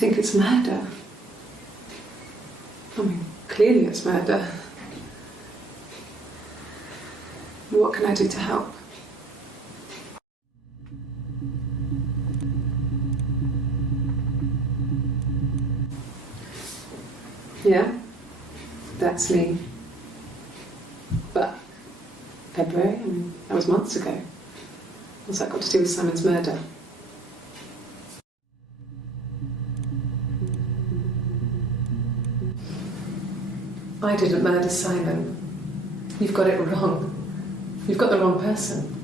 think it's murder. I mean, clearly it's murder. What can I do to help? Yeah, that's me. But February, I mean, that was months ago. What's that got to do with Simon's murder? I didn't murder Simon. You've got it wrong. You've got the wrong person.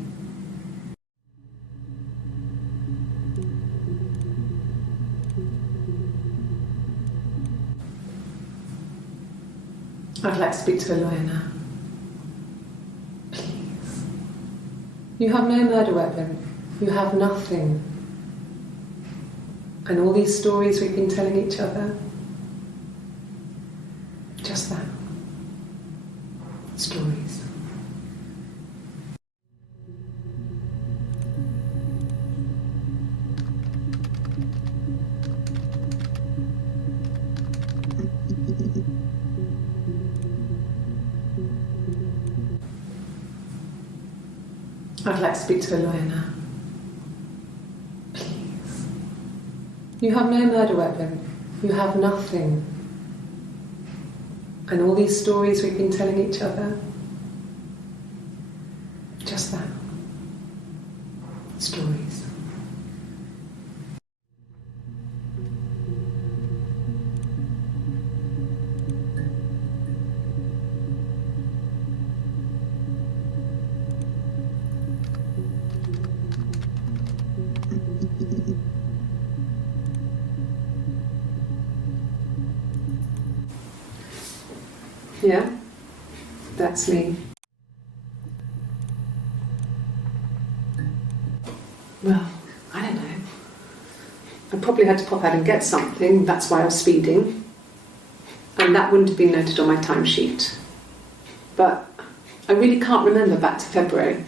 I'd like to speak to a lawyer now. Please. You have no murder weapon. You have nothing. And all these stories we've been telling each other, just that. Stories. I'd like to speak to a lawyer now. Please. You have no murder weapon. You have nothing. And all these stories we've been telling each other, just that. Stories. Yeah, that's me. Well, I don't know. I probably had to pop out and get something, that's why I was speeding. And that wouldn't have been noted on my timesheet. But I really can't remember back to February.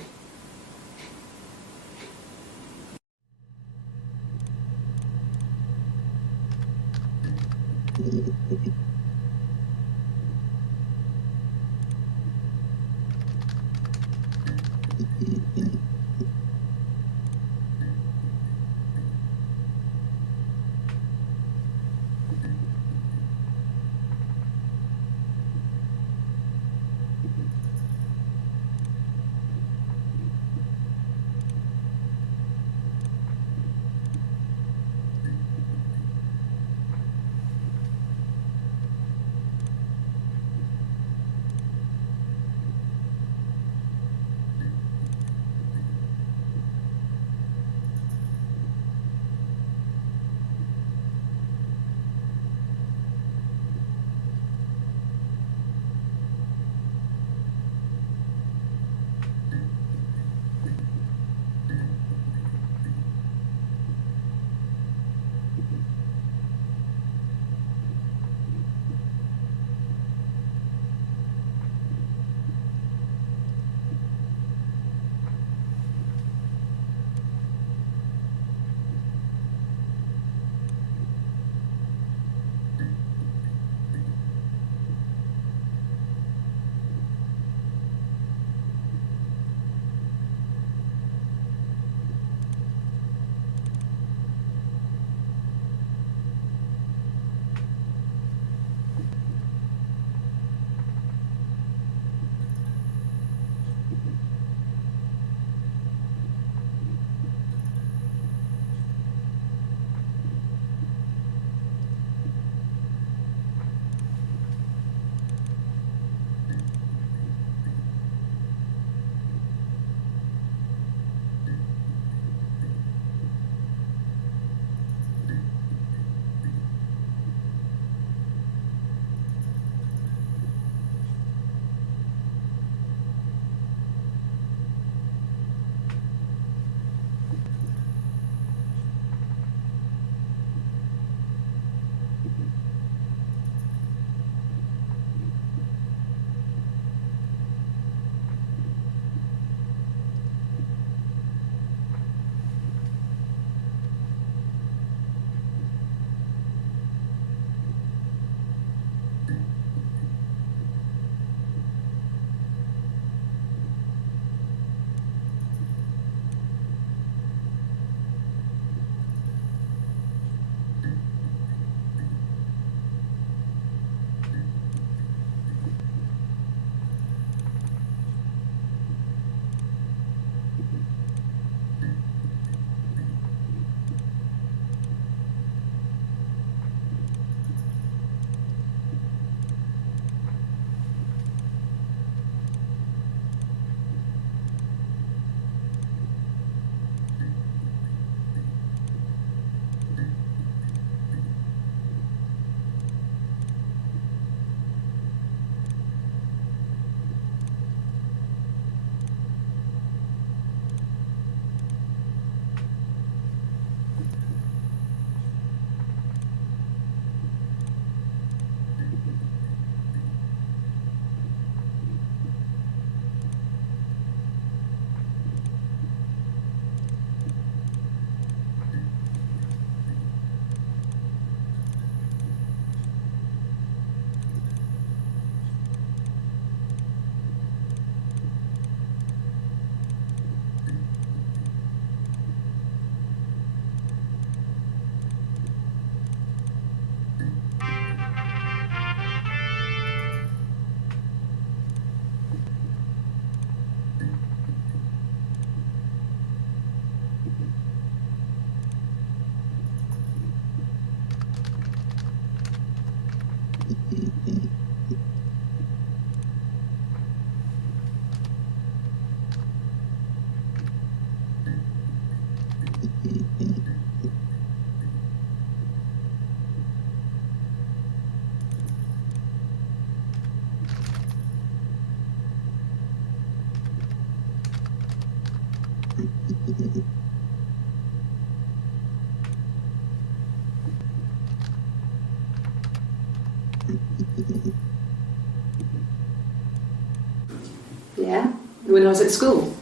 Yeah, when I was at school.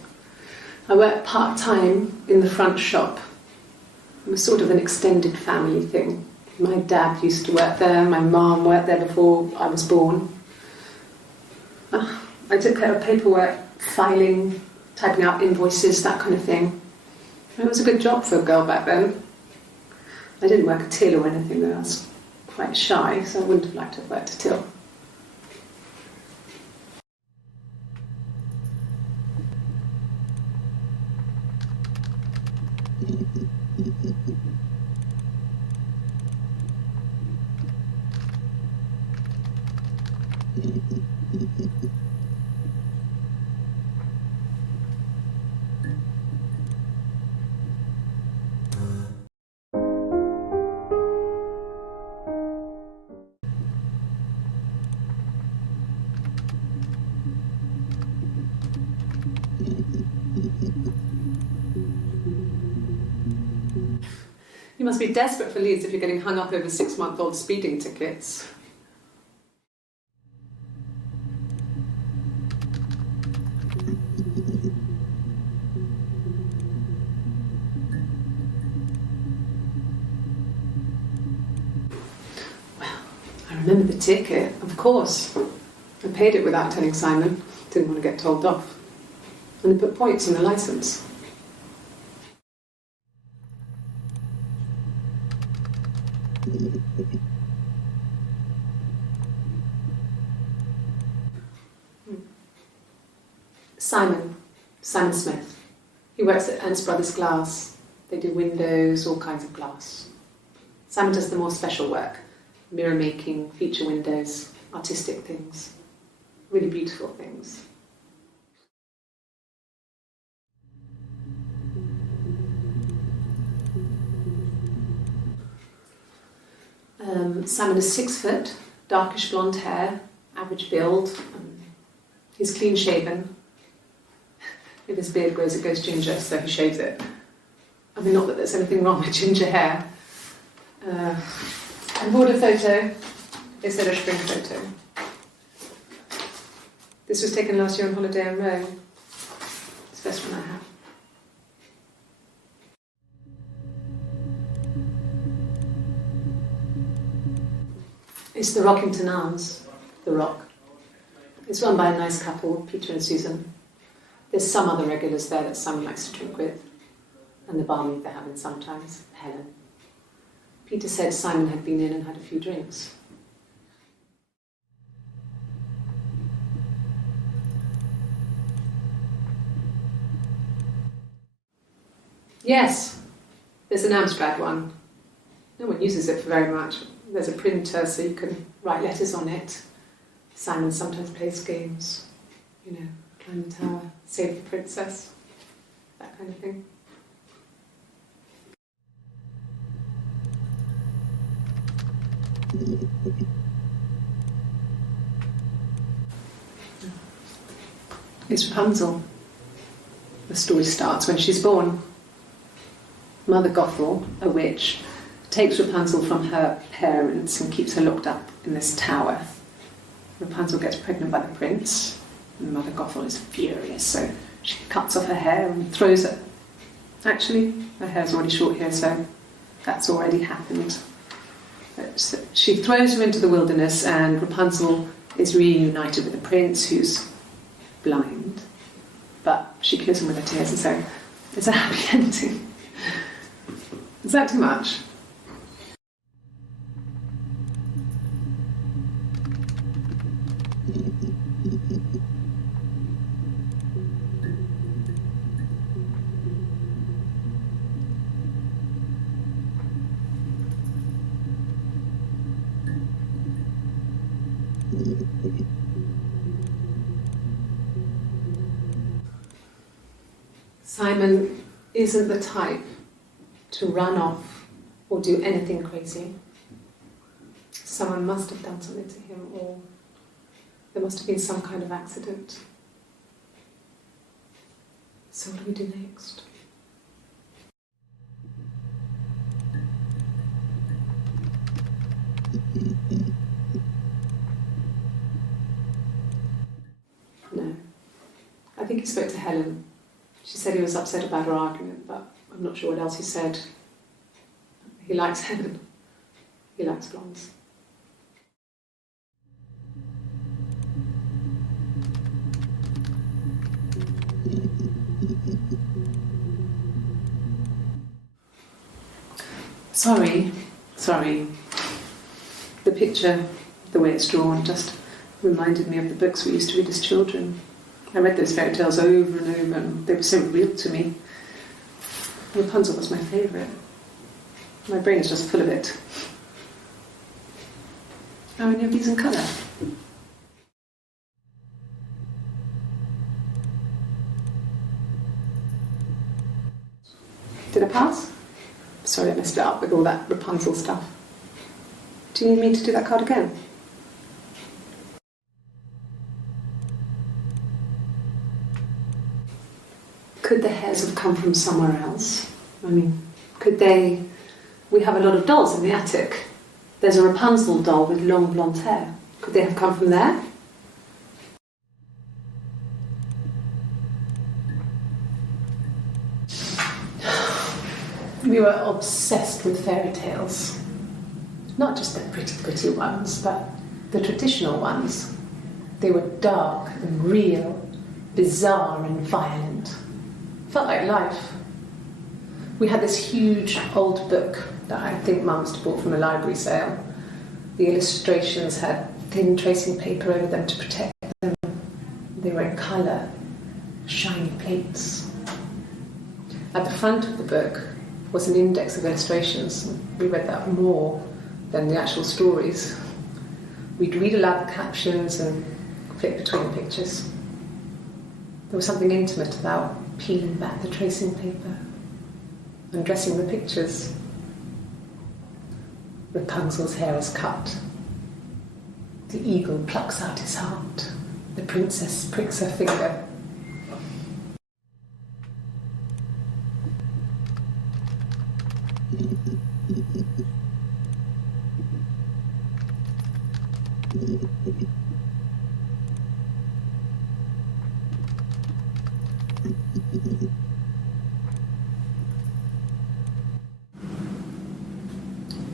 I worked part-time in the front shop. It was sort of an extended family thing. My dad used to work there, my mum worked there before I was born. I took care of paperwork, filing, typing out invoices, that kind of thing. It was a good job for a girl back then. I didn't work a till or anything, though. I was quite shy, so I wouldn't have liked to have worked a till. You must be desperate for leads if you're getting hung up over 6-month-old speeding tickets. Well, I remember the ticket, of course. I paid it without telling Simon. Didn't want to get told off. And they put points on the licence. Simon Smith. He works at Ernst Brothers Glass. They do windows, all kinds of glass. Simon does the more special work, mirror making, feature windows, artistic things, really beautiful things. Simon is 6 foot, darkish blonde hair, average build. He's clean shaven. If his beard grows, it goes ginger, so he shaves it. I mean, not that there's anything wrong with ginger hair. I bought a photo. They said a spring photo. This was taken last year on holiday in Rome. It's the best one I have. It's the Rockington Arms, the Rock. It's run by a nice couple, Peter and Susan. There's some other regulars there that Simon likes to drink with, and the barmaid they're having sometimes, Helen. Peter said Simon had been in and had a few drinks. Yes, there's an Amstrad one. No one uses it for very much. There's a printer so you can write letters on it. Simon sometimes plays games, climb the tower, save the princess, that kind of thing. It's Rapunzel. The story starts when she's born. Mother Gothel, a witch, takes Rapunzel from her parents and keeps her locked up in this tower. Rapunzel gets pregnant by the prince, and Mother Gothel is furious, so she cuts off her hair and throws it. Actually, her hair's already short here, so that's already happened. So she throws her into the wilderness, and Rapunzel is reunited with the prince, who's blind, but she kills him with her tears, and so it's a happy ending. Is that too much? Simon isn't the type to run off or do anything crazy. Someone must have done something to him, or there must have been some kind of accident. So what do we do next? No. I think he spoke to Helen. She said he was upset about her argument, but I'm not sure what else he said. He likes Helen. He likes blondes. Sorry. The picture, the way it's drawn, just reminded me of the books we used to read as children. I read those fairy tales over and over, and they were so real to me. Rapunzel was my favourite. My brain is just full of it. Are any of these in colour? Did I pass? Sorry, I messed it up with all that Rapunzel stuff. Do you need me to do that card again? Could the hairs have come from somewhere else? I mean, could they... We have a lot of dolls in the attic. There's a Rapunzel doll with long blonde hair. Could they have come from there? We were obsessed with fairy tales. Not just the pretty ones, but the traditional ones. They were dark and real, bizarre and violent. Felt like life. We had this huge old book that I think Mum must have bought from a library sale. The illustrations had thin tracing paper over them to protect them. They were in colour, shiny plates. At the front of the book was an index of illustrations. We read that more than the actual stories. We'd read aloud the captions and flip between the pictures. There was something intimate about peeling back the tracing paper, undressing the pictures. Rapunzel's hair is cut. The eagle plucks out his heart. The princess pricks her finger.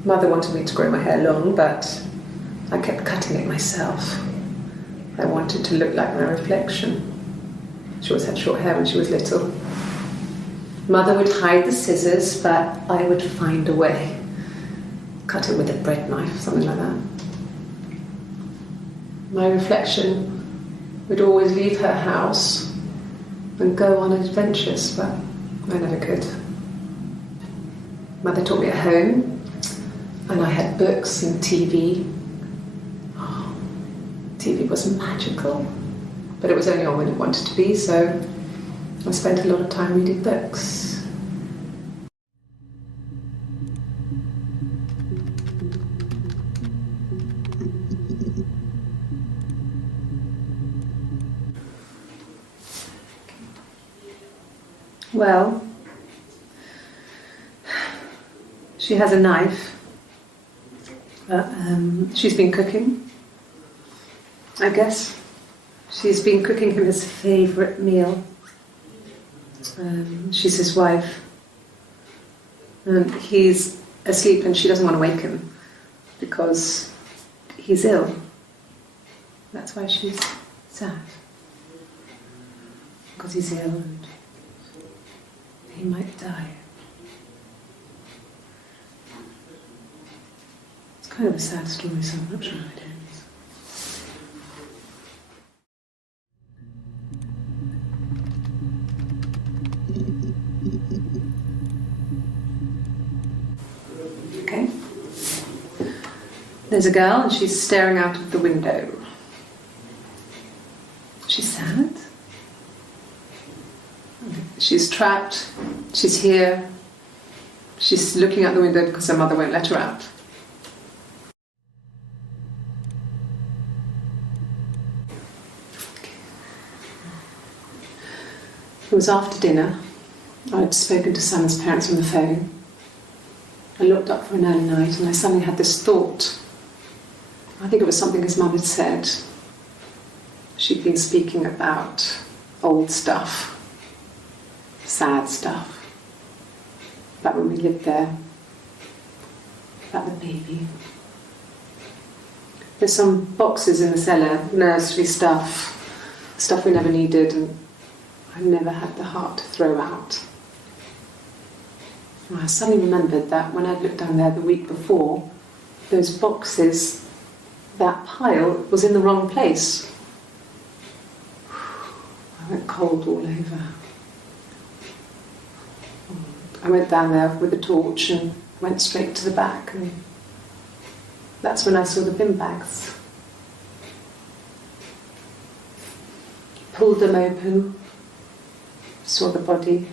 Mother wanted me to grow my hair long, but I kept cutting it myself. I wanted to look like my reflection. She always had short hair when she was little. Mother would hide the scissors, but I would find a way. Cut it with a bread knife, something like that. My reflection would always leave her house and go on adventures, but I never could. Mother taught me at home, and I had books and TV. Oh, TV was magical, but it was only on when it wanted to be, so I spent a lot of time reading books. Well, she has a knife. She's been cooking, I guess. She's been cooking him his favourite meal. She's his wife. And he's asleep and she doesn't want to wake him because he's ill. That's why she's sad. Because he's ill and he might die. It's kind of a sad story, so I'm not sure how it ends. Okay. There's a girl and she's staring out of the window. She's sad. She's trapped. She's here. She's looking out the window because her mother won't let her out. It was after dinner. I'd spoken to Sam's parents on the phone. I looked up for an early night and I suddenly had this thought. I think it was something his mum had said. She'd been speaking about old stuff, sad stuff, about when we lived there, about the baby. There's some boxes in the cellar, nursery stuff we never needed, and I never had the heart to throw out. And I suddenly remembered that when I'd looked down there the week before, those boxes, that pile was in the wrong place. I went cold all over. I went down there with a torch and went straight to the back, and that's when I saw the bin bags. Pulled them open, saw the body.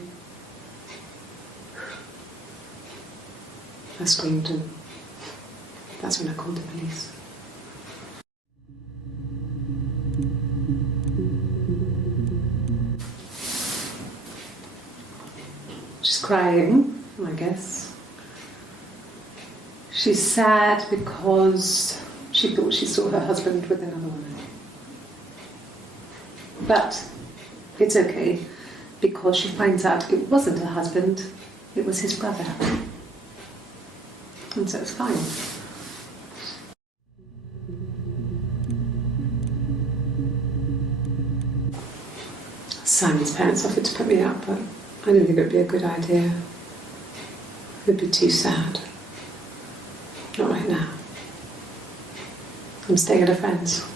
I screamed, and that's when I called the police. She's crying, I guess. She's sad because she thought she saw her husband with another woman. But it's okay, because she finds out it wasn't her husband, it was his brother. And so it's fine. Simon's parents offered to put me up, but I didn't think it would be a good idea. It would be too sad. Not right now. I'm staying at a friend's.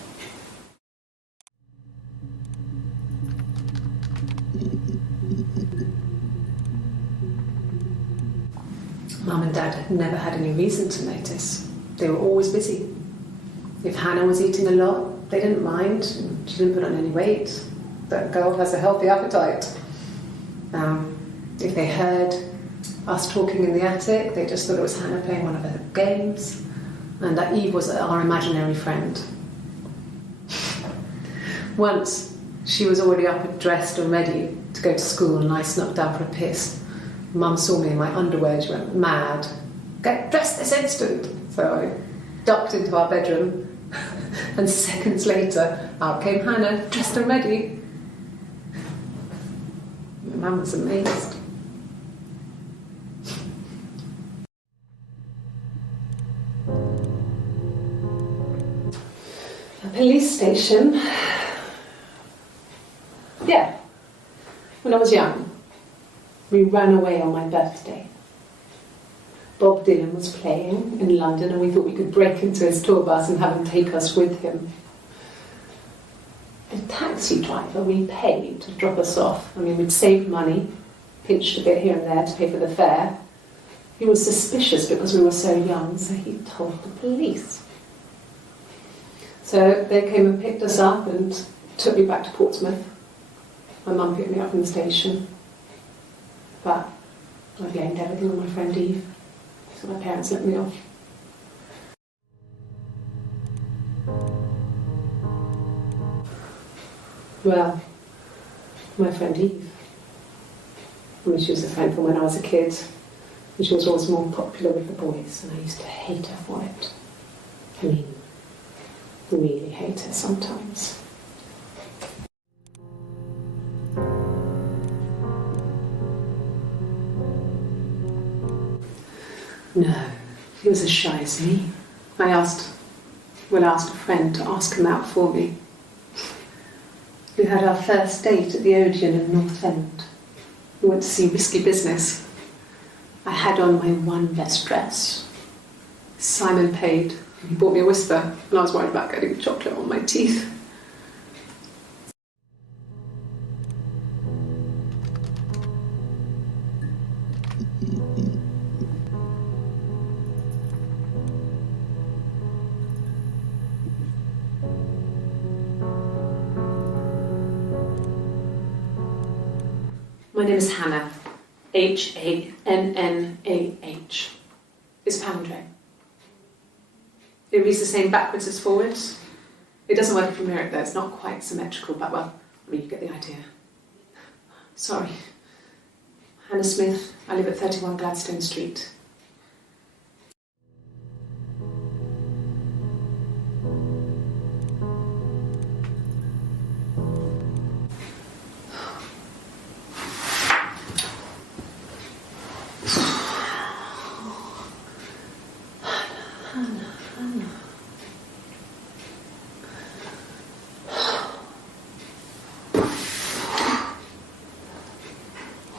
Mum and Dad had never had any reason to notice. They were always busy. If Hannah was eating a lot, they didn't mind. She didn't put on any weight. That girl has a healthy appetite. If they heard us talking in the attic, they just thought it was Hannah playing one of her games, and that Eve was our imaginary friend. Once, she was already up and dressed and ready to go to school, and I snuck down for a piss. Mum saw me in my underwear, she went mad. Get dressed this instant! So I ducked into our bedroom, and seconds later, out came Hannah, dressed and ready. My mum was amazed. A police station? Yeah, when I was young. We ran away on my birthday. Bob Dylan was playing in London and we thought we could break into his tour bus and have him take us with him. The taxi driver we paid to drop us off. I mean, we'd saved money, pinched a bit here and there to pay for the fare. He was suspicious because we were so young, so he told the police. So they came and picked us up and took me back to Portsmouth. My mum picked me up from the station. But I blamed everything on my friend Eve, so my parents let me off. Well, my friend Eve. I mean, she was a friend from when I was a kid, and she was always more popular with the boys, and I used to hate her for it. I mean, really hate her sometimes. No, he was as shy as me. I asked a friend to ask him out for me. We had our first date at the Odeon in North End. We went to see Risky Business. I had on my one best dress. Simon paid. He bought me a whisper, and I was worried about getting chocolate on my teeth. My name is Hannah. Hannah. It's a palindrome. It reads the same backwards as forwards. It doesn't work if you mirror it though, it's not quite symmetrical, but well, I mean, you get the idea. Sorry. Hannah Smith, I live at 31 Gladstone Street.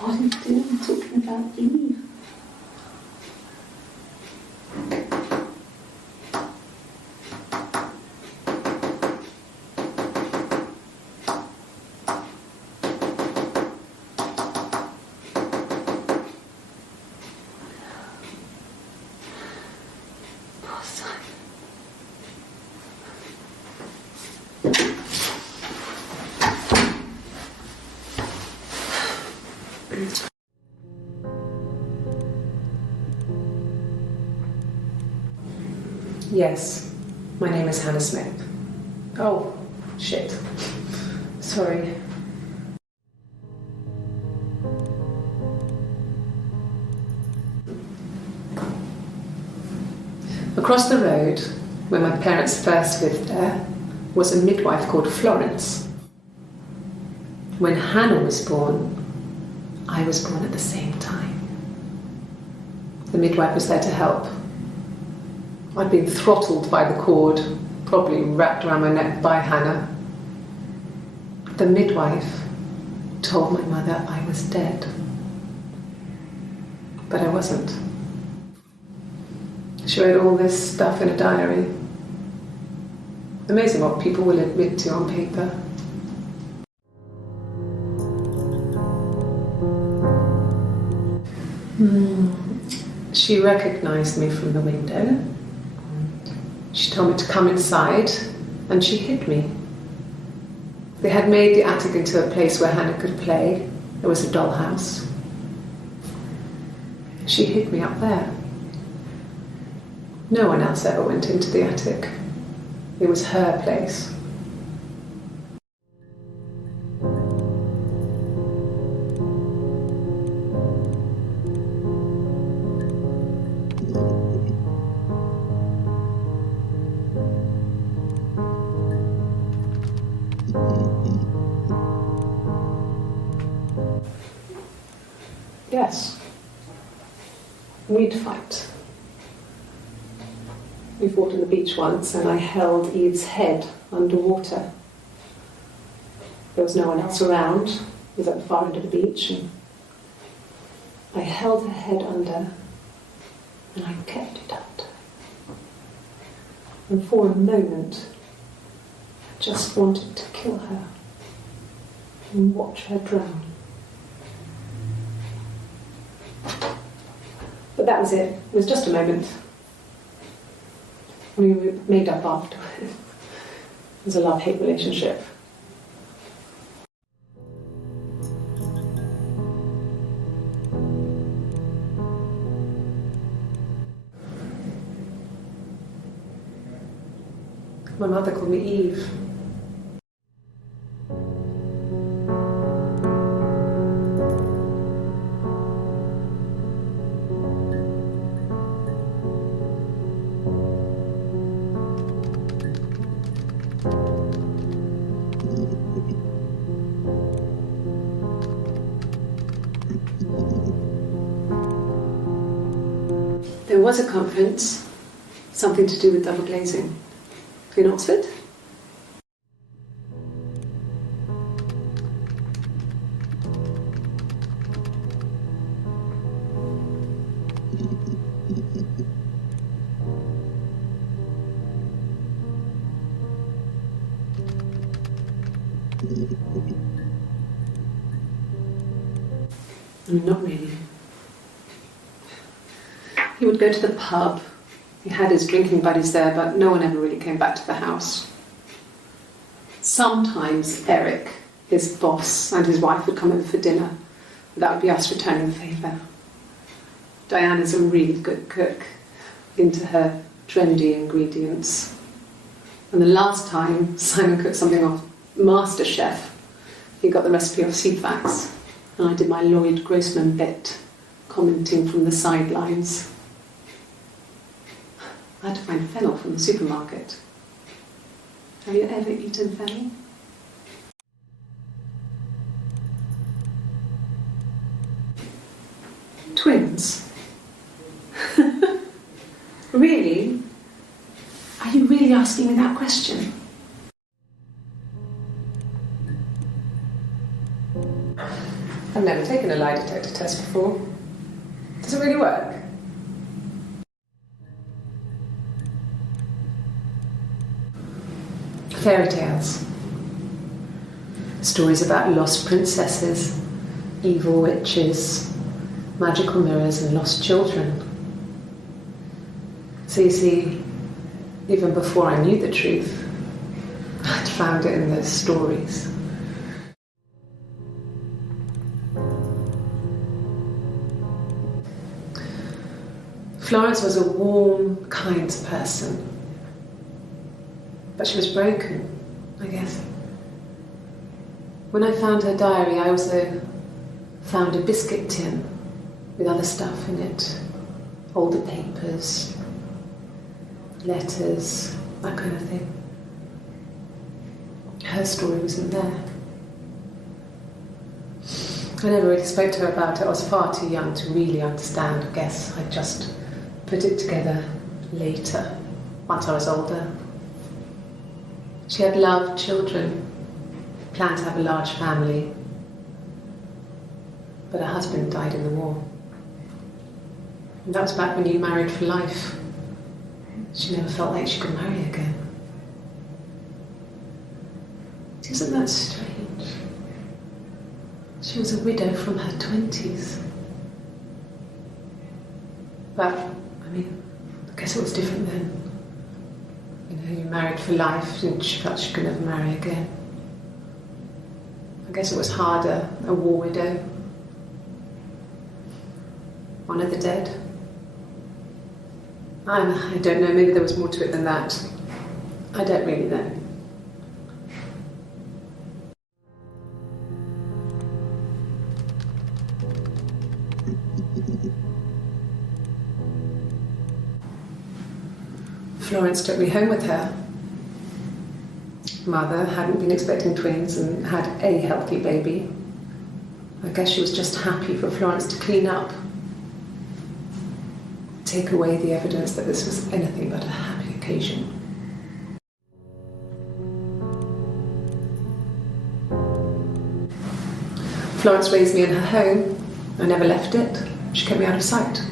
What are you doing talking about Eve? Poor son. Yes, my name is Hannah Smith. Oh, shit. Sorry. Across the road, where my parents first lived there, was a midwife called Florence. When Hannah was born, I was born at the same time. The midwife was there to help. I'd been throttled by the cord, probably wrapped around my neck by Hannah. The midwife told my mother I was dead. But I wasn't. She wrote all this stuff in a diary. Amazing what people will admit to on paper. She recognised me from the window. She told me to come inside, and she hid me. They had made the attic into a place where Hannah could play. There was a dollhouse. She hid me up there. No one else ever went into the attic. It was her place. Yes. We'd fight. We fought on the beach once and I held Eve's head underwater. There was no one else around. It was at the far end of the beach and I held her head under and I kept it under. And for a moment, I just wanted to kill her and watch her drown. But that was it. It was just a moment. We made up afterwards. It was a love-hate relationship. My mother called me Eve. There was a conference, something to do with double glazing, in Oxford. Not really. He would go to the pub. He had his drinking buddies there, but no one ever really came back to the house. Sometimes Eric, his boss, and his wife would come over for dinner, That would be us returning the favour. Diana's a really good cook, into her trendy ingredients. And the last time Simon cooked something off MasterChef, he got the recipe off Ceefax, and I did my Lloyd Grossman bit, commenting from the sidelines. I had to find fennel from the supermarket. Have you ever eaten fennel? Twins? Really? Are you really asking me that question? I've never taken a lie detector test before. Does it really work? Fairy tales. Stories about lost princesses, evil witches, magical mirrors and lost children. So you see, even before I knew the truth, I'd found it in those stories. Florence was a warm, kind person. But she was broken, I guess. When I found her diary, I also found a biscuit tin with other stuff in it. Older papers, letters, that kind of thing. Her story wasn't there. I never really spoke to her about it. I was far too young to really understand, I guess. I just put it together later, once I was older. She had loved children, planned to have a large family, but her husband died in the war. And that was back when you married for life. She never felt like she could marry again. Isn't that strange? She was a widow from her 20s. But, I mean, I guess it was different then. You know, you married for life and she felt she could never marry again. I guess it was harder, a war widow. One of the dead. I don't know, maybe there was more to it than that. I don't really know. Florence took me home with her. Mother hadn't been expecting twins and had a healthy baby. I guess she was just happy for Florence to clean up. Take away the evidence that this was anything but a happy occasion. Florence raised me in her home. I never left it. She kept me out of sight.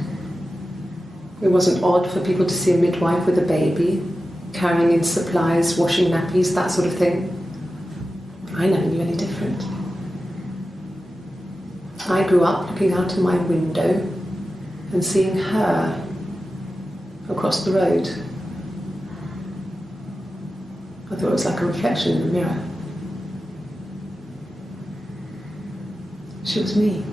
It wasn't odd for people to see a midwife with a baby, carrying in supplies, washing nappies, that sort of thing. I never knew any different. I grew up looking out of my window and seeing her across the road. I thought it was like a reflection in the mirror. She was me.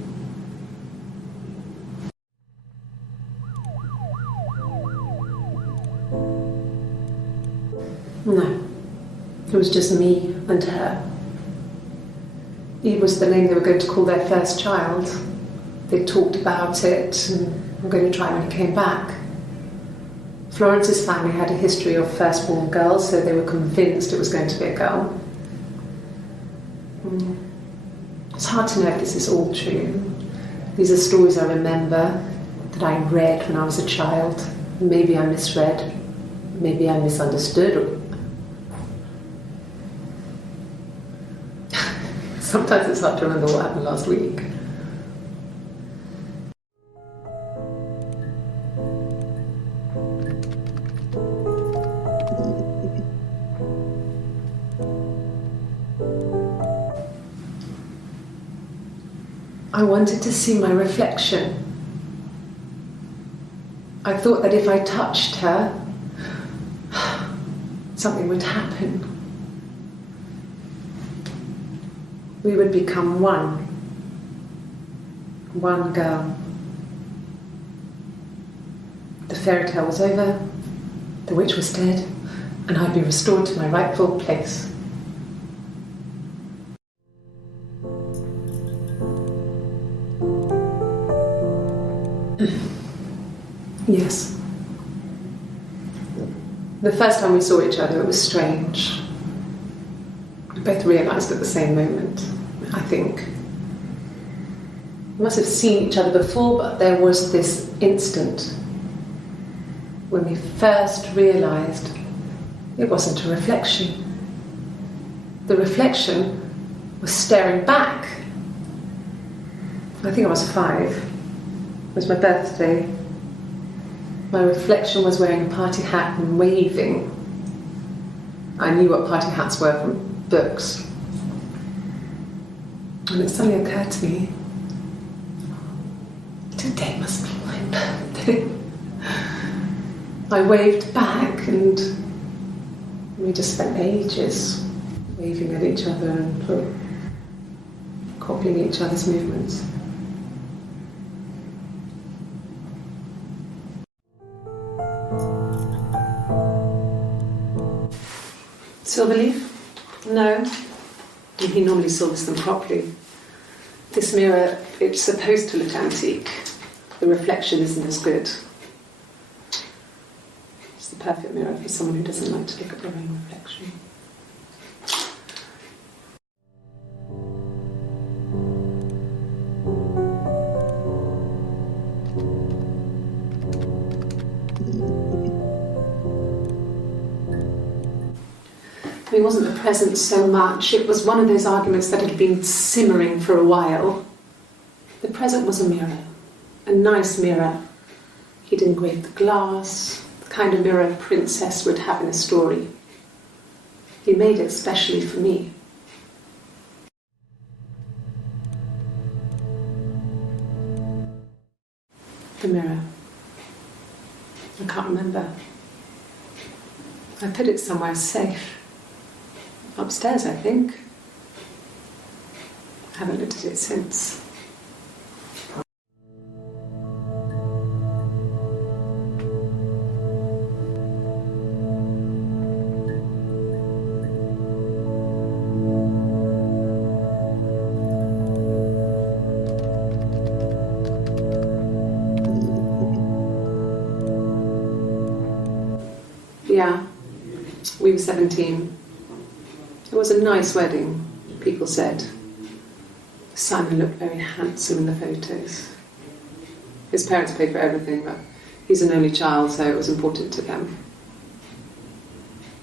No, it was just me and her. Eve was the name they were going to call their first child. They talked about it and were going to try when he came back. Florence's family had a history of firstborn girls, so they were convinced it was going to be a girl. It's hard to know if this is all true. These are stories I remember, that I read when I was a child. Maybe I misread, maybe I misunderstood. Sometimes it's hard to remember what happened last week. I wanted to see my reflection. I thought that if I touched her, something would happen. We would become one. One girl. The fairy tale was over, the witch was dead, and I'd be restored to my rightful place. Yes. The first time we saw each other, it was strange. We both realised at the same moment, I think. We must have seen each other before, but there was this instant when we first realised it wasn't a reflection. The reflection was staring back. I think I was 5. It was my birthday. My reflection was wearing a party hat and waving. I knew what party hats were from books. And it suddenly occurred to me, today must be my birthday. I waved back and we just spent ages waving at each other and copying each other's movements. Silverleaf? No. He normally silvers them properly. This mirror, it's supposed to look antique. The reflection isn't as good. It's the perfect mirror for someone who doesn't like to look at their own reflection. It wasn't the present so much, it was one of those arguments that had been simmering for a while. The present was a mirror, a nice mirror. He'd engraved the glass, the kind of mirror a princess would have in a story. He made it specially for me. The mirror. I can't remember. I put it somewhere safe. Upstairs, I think. I haven't looked at it since. Yeah, we were 17. It was a nice wedding, people said. Simon looked very handsome in the photos. His parents paid for everything, but he's an only child, so it was important to them.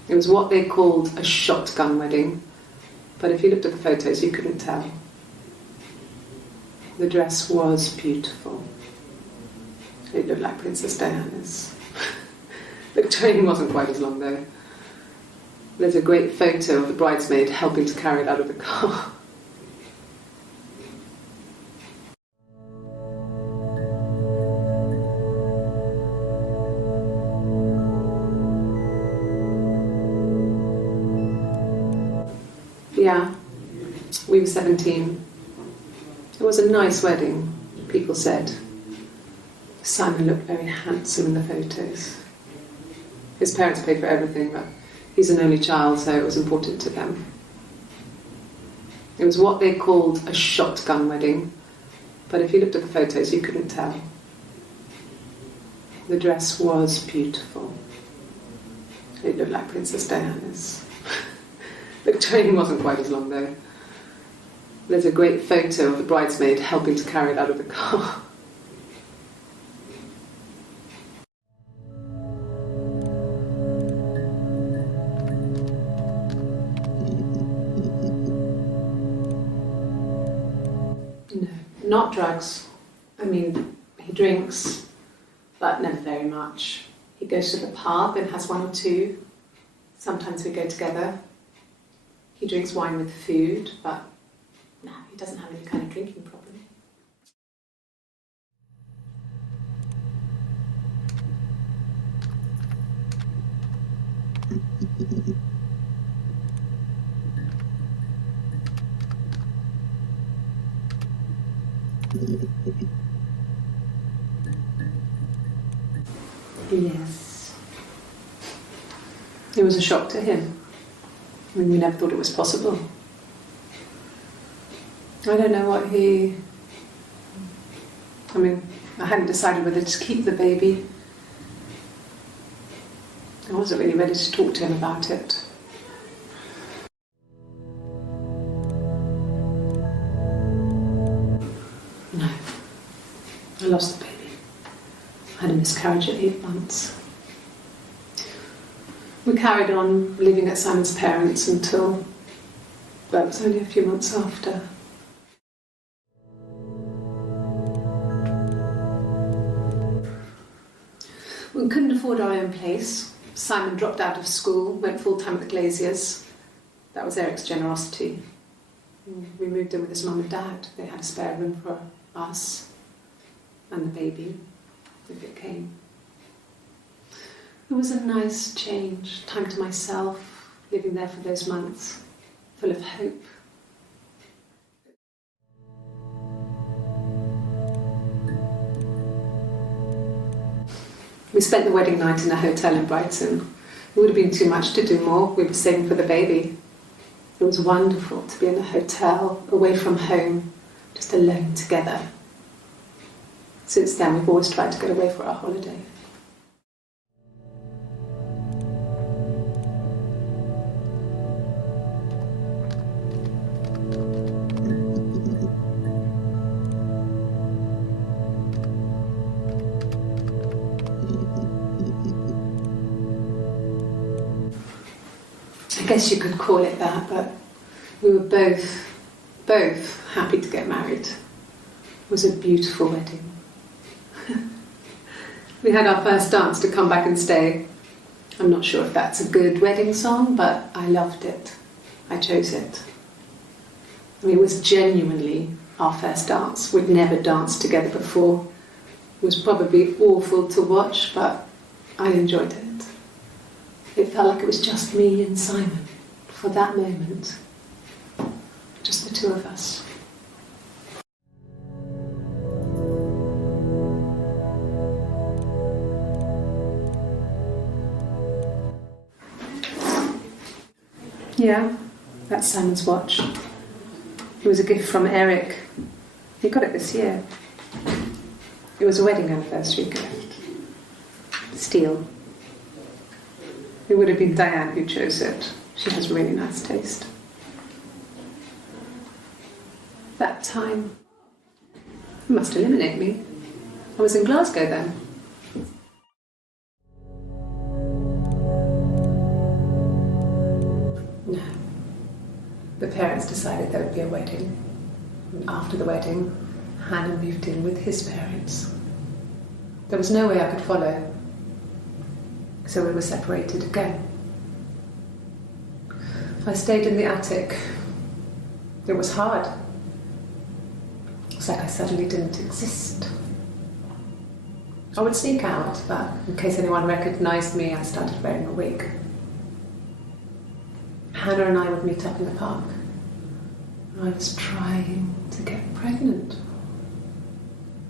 It was what they called a shotgun wedding, but if you looked at the photos, you couldn't tell. The dress was beautiful. It looked like Princess Diana's. The train wasn't quite as long, though. There's a great photo of the bridesmaid helping to carry it out of the car. Yeah, we were 17. It was a nice wedding, people said. Simon looked very handsome in the photos. His parents paid for everything, but he's an only child, so it was important to them. It was what they called a shotgun wedding, but if you looked at the photos, you couldn't tell. The dress was beautiful. It looked like Princess Diana's. The train wasn't quite as long, though. There's a great photo of the bridesmaid helping to carry it out of the car. No, not drugs. I mean, he drinks, but never very much. He goes to the pub and has one or two. Sometimes we go together. He drinks wine with food, but no, he doesn't have any kind of drinking problem. Yes. It was a shock to him. I mean, we never thought it was possible. I don't know what I hadn't decided whether to keep the baby. I wasn't really ready to talk to him about it. No. I lost the baby. I had a miscarriage at 8 months. We carried on living at Simon's parents until, well, it was only a few months after. We couldn't afford our own place. Simon dropped out of school, went full-time at the Glaziers. That was Eric's generosity. We moved in with his mum and dad. They had a spare room for us and the baby, if it came. It was a nice change, time to myself, living there for those months, full of hope. We spent the wedding night in a hotel in Brighton. It would have been too much to do more. We were saving for the baby. It was wonderful to be in a hotel, away from home, just alone together. Since then, we've always tried to get away for our holiday. I guess you could call it that, but we were both happy to get married. It was a beautiful wedding. We had our first dance to Come Back and Stay. I'm not sure if that's a good wedding song, but I loved it. I chose it. I mean, it was genuinely our first dance. We'd never danced together before. It was probably awful to watch, but I enjoyed it. It felt like it was just me and Simon for that moment. Just the two of us. Yeah, that's Simon's watch. It was a gift from Eric. He got it this year. It was a wedding anniversary gift. Steel. It would have been Diane who chose it. She has really nice taste. That time, it must eliminate me. I was in Glasgow then. No. The parents decided there would be a wedding. And after the wedding, Hannah moved in with his parents. There was no way I could follow. So we were separated again. I stayed in the attic. It was hard. It's like I suddenly didn't exist. I would sneak out, but in case anyone recognised me, I started wearing a wig. Hannah and I would meet up in the park. I was trying to get pregnant.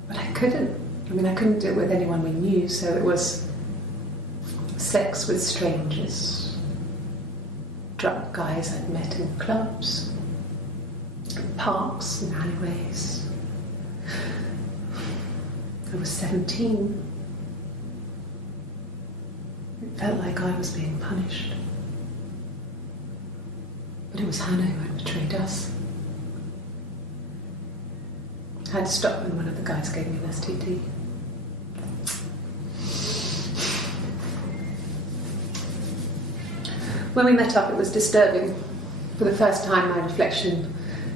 But I couldn't. I mean, I couldn't do it with anyone we knew, so it was sex with strangers, drunk guys I'd met in clubs, parks and alleyways. I was 17. It felt like I was being punished. But it was Hannah who had betrayed us. I had to stop when one of the guys gave me an STD. When we met up, it was disturbing. For the first time, my reflection,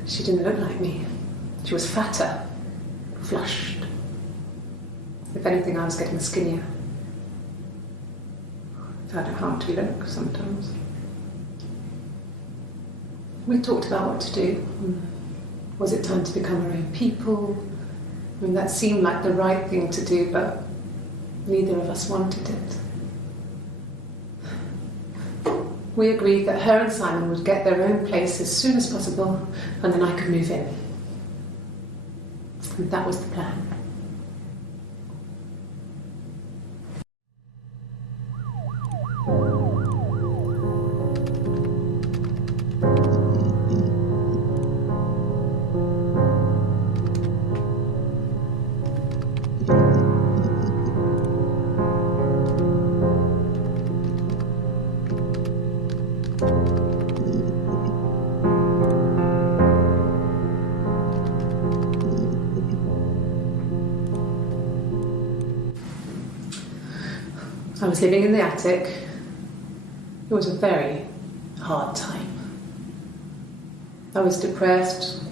she didn't look like me. She was fatter, flushed. If anything, I was getting skinnier. I found it hard to look sometimes. We talked about what to do. Was it time to become our own people? I mean, that seemed like the right thing to do, but neither of us wanted it. We agreed that her and Simon would get their own place as soon as possible, and then I could move in. And that was the plan. I was living in the attic. It was a very hard time. I was depressed,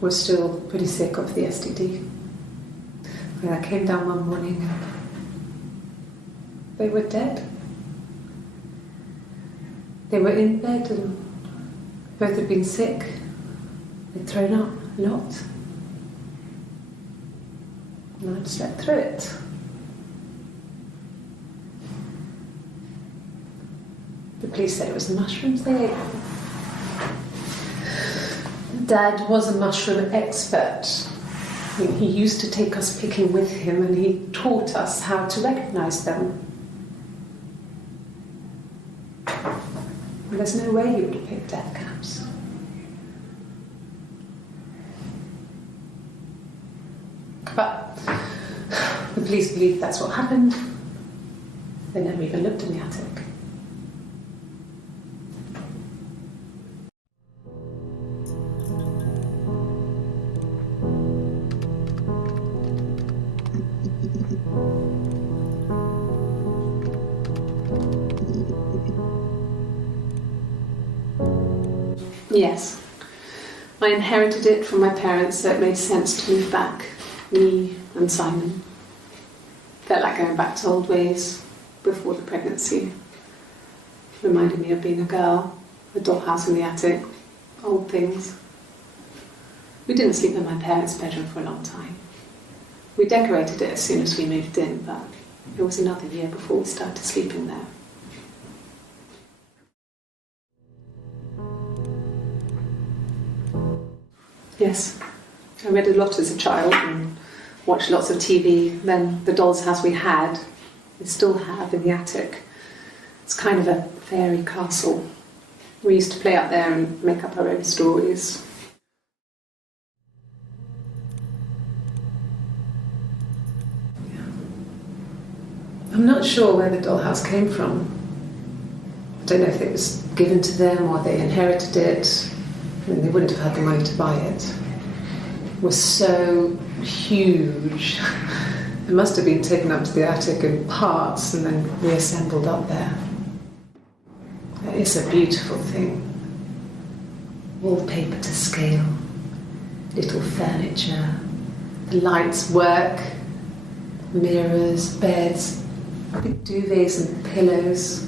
was still pretty sick of the STD. And I came down one morning and they were dead. They were in bed and both had been sick. They'd thrown up a lot. And I'd slept through it. The police said it was the mushrooms they ate. Dad was a mushroom expert. I mean, he used to take us picking with him and he taught us how to recognise them. And there's no way he would have picked death caps. But the police believe that's what happened. They never even looked in the attic. Yes. I inherited it from my parents, so it made sense to move back. Me and Simon. Felt like going back to old ways before the pregnancy. Reminded me of being a girl, a dollhouse in the attic, old things. We didn't sleep in my parents' bedroom for a long time. We decorated it as soon as we moved in, but it was another year before we started sleeping there. Yes, I read a lot as a child and watched lots of TV. Then the doll's house we still have in the attic. It's kind of a fairy castle. We used to play up there and make up our own stories. I'm not sure where the dollhouse came from. I don't know if it was given to them or they inherited it. I mean, they wouldn't have had the money to buy it. It was so huge. It must have been taken up to the attic in parts and then reassembled up there. It's a beautiful thing. Wallpaper to scale, little furniture, the lights work, mirrors, beds, big duvets and pillows.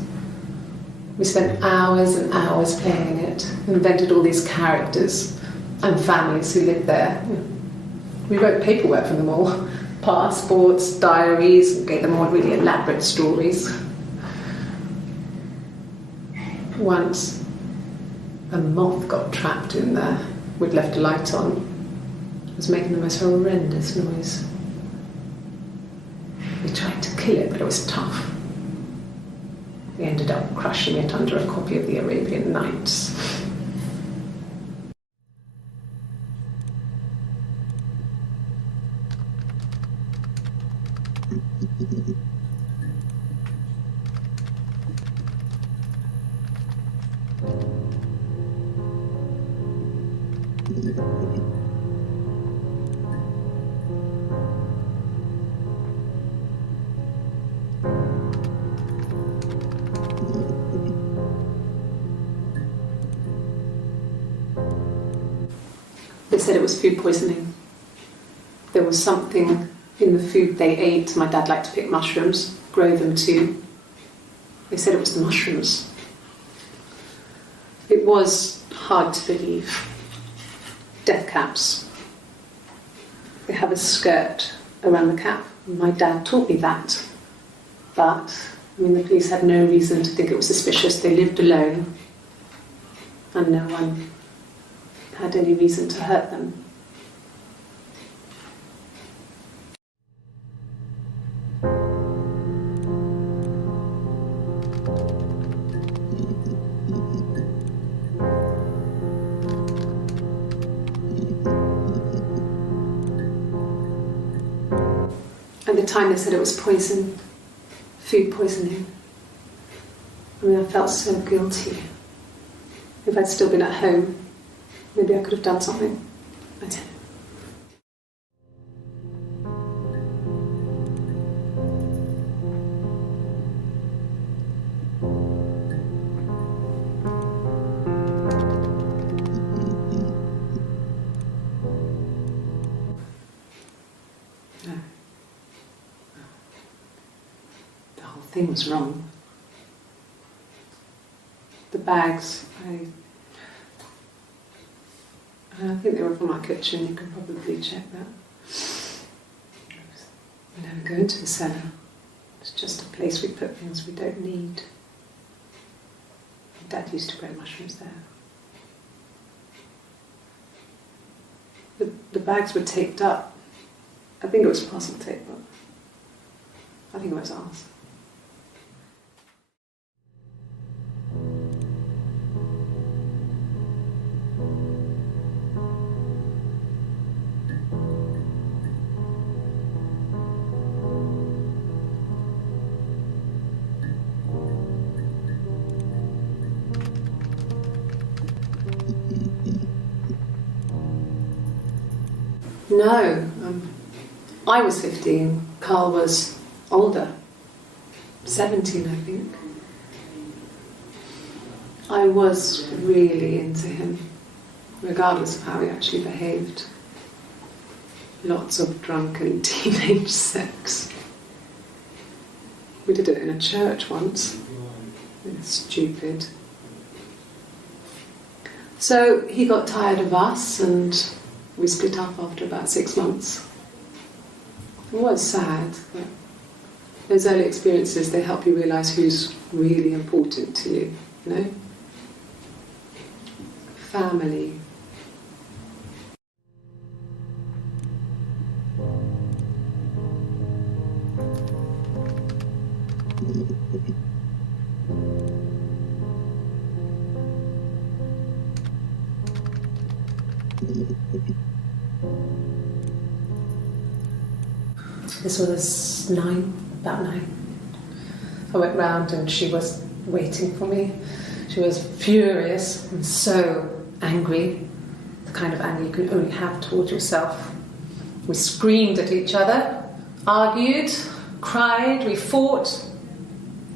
We spent hours and hours playing in it, invented all these characters and families who lived there. We wrote paperwork for them all, passports, diaries, and gave them all really elaborate stories. Once, a moth got trapped in there. We'd left a light on. It was making the most horrendous noise. We tried to kill it, but it was tough. We ended up crushing it under a copy of the Arabian Nights. They said it was food poisoning. There was something in the food they ate. My dad liked to pick mushrooms, grow them too. They said it was the mushrooms. It was hard to believe. Death caps. They have a skirt around the cap. My dad taught me that. But, I mean, the police had no reason to think it was suspicious. They lived alone. And no one had any reason to hurt them. the time they said it was poison, food poisoning, I mean, I felt so guilty. If I'd still been at home, maybe I could have done something. I don't know. No. The whole thing was wrong. The bags, I think they were from our kitchen, you can probably check that. We never go into the cellar. It's just a place we put things we don't need. Dad used to grow mushrooms there. The bags were taped up. I think it was parcel tape, but I think it was ours. No, I was 15, Carl was older, 17 I think. I was really into him, regardless of how he actually behaved. Lots of drunken teenage sex. We did it in a church once. It's stupid. So he got tired of us and we split up after about 6 months. It was sad, but those early experiences, they help you realise who's really important to you, you know? Family. This was about 9. I went round and she was waiting for me. She was furious and so angry, the kind of anger you can only have towards yourself. We screamed at each other, argued, cried, we fought.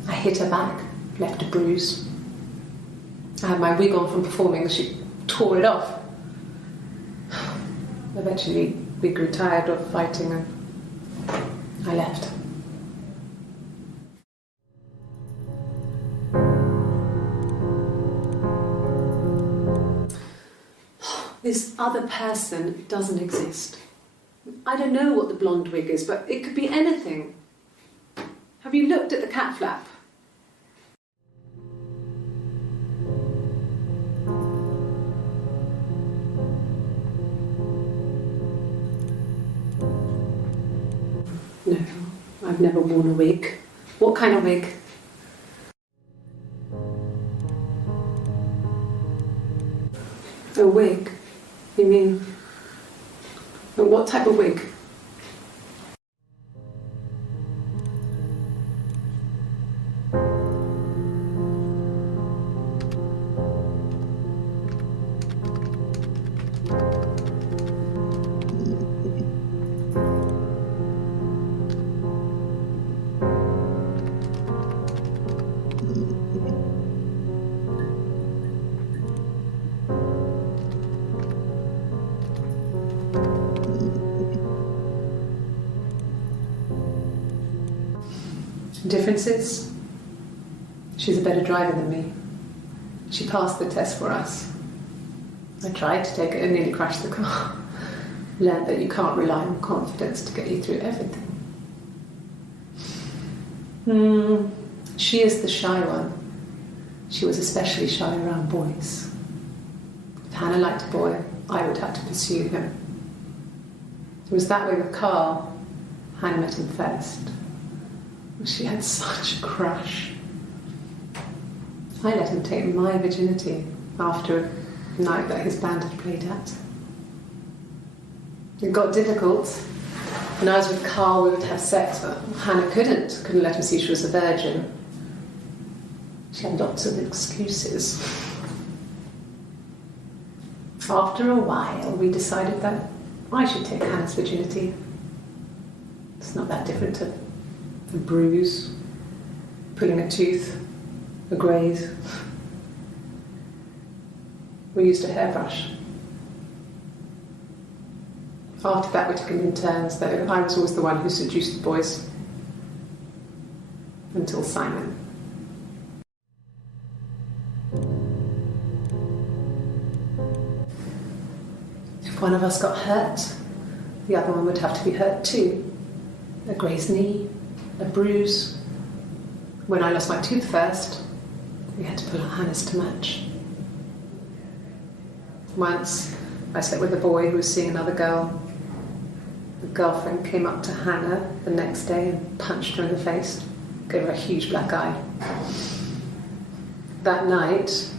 I hit her back, left a bruise. I had my wig on from performing, she tore it off. Eventually we grew tired of fighting and I left. This other person doesn't exist. I don't know what the blonde wig is, but it could be anything. Have you looked at the cat flap? No, I've never worn a wig. What kind of wig? A wig? You mean... And what type of wig? Differences? She's a better driver than me. She passed the test for us. I tried to take it and nearly crashed the car. Learned that you can't rely on confidence to get you through everything. She is the shy one. She was especially shy around boys. If Hannah liked a boy, I would have to pursue him. It was that way with Carl. Hannah met him first. She had such a crush. I let him take my virginity after a night that his band had played at. It got difficult. When I was with Carl, we would have sex, but Hannah couldn't let him see she was a virgin. She had lots of excuses. After a while, we decided that I should take Hannah's virginity. It's not that different to a bruise, pulling a tooth, a graze. We used a hairbrush. After that, we took it in turns, though. I was always the one who seduced the boys. Until Simon. If one of us got hurt, the other one would have to be hurt too. A grazed knee, a bruise. When I lost my tooth first, we had to pull out Hannah's to match. Once, I slept with a boy who was seeing another girl. The girlfriend came up to Hannah the next day and punched her in the face, gave her a huge black eye. That night,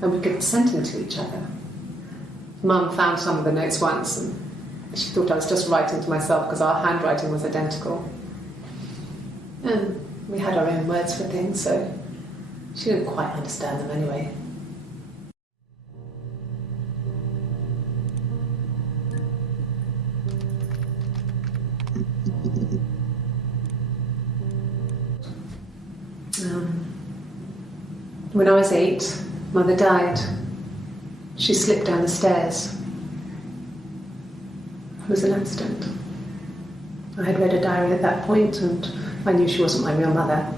and we could send them to each other. Mum found some of the notes once and she thought I was just writing to myself because our handwriting was identical. And we had our own words for things, so she didn't quite understand them anyway. When I was 8, Mother died. She slipped down the stairs. It was an accident. I had read a diary at that point and I knew she wasn't my real mother.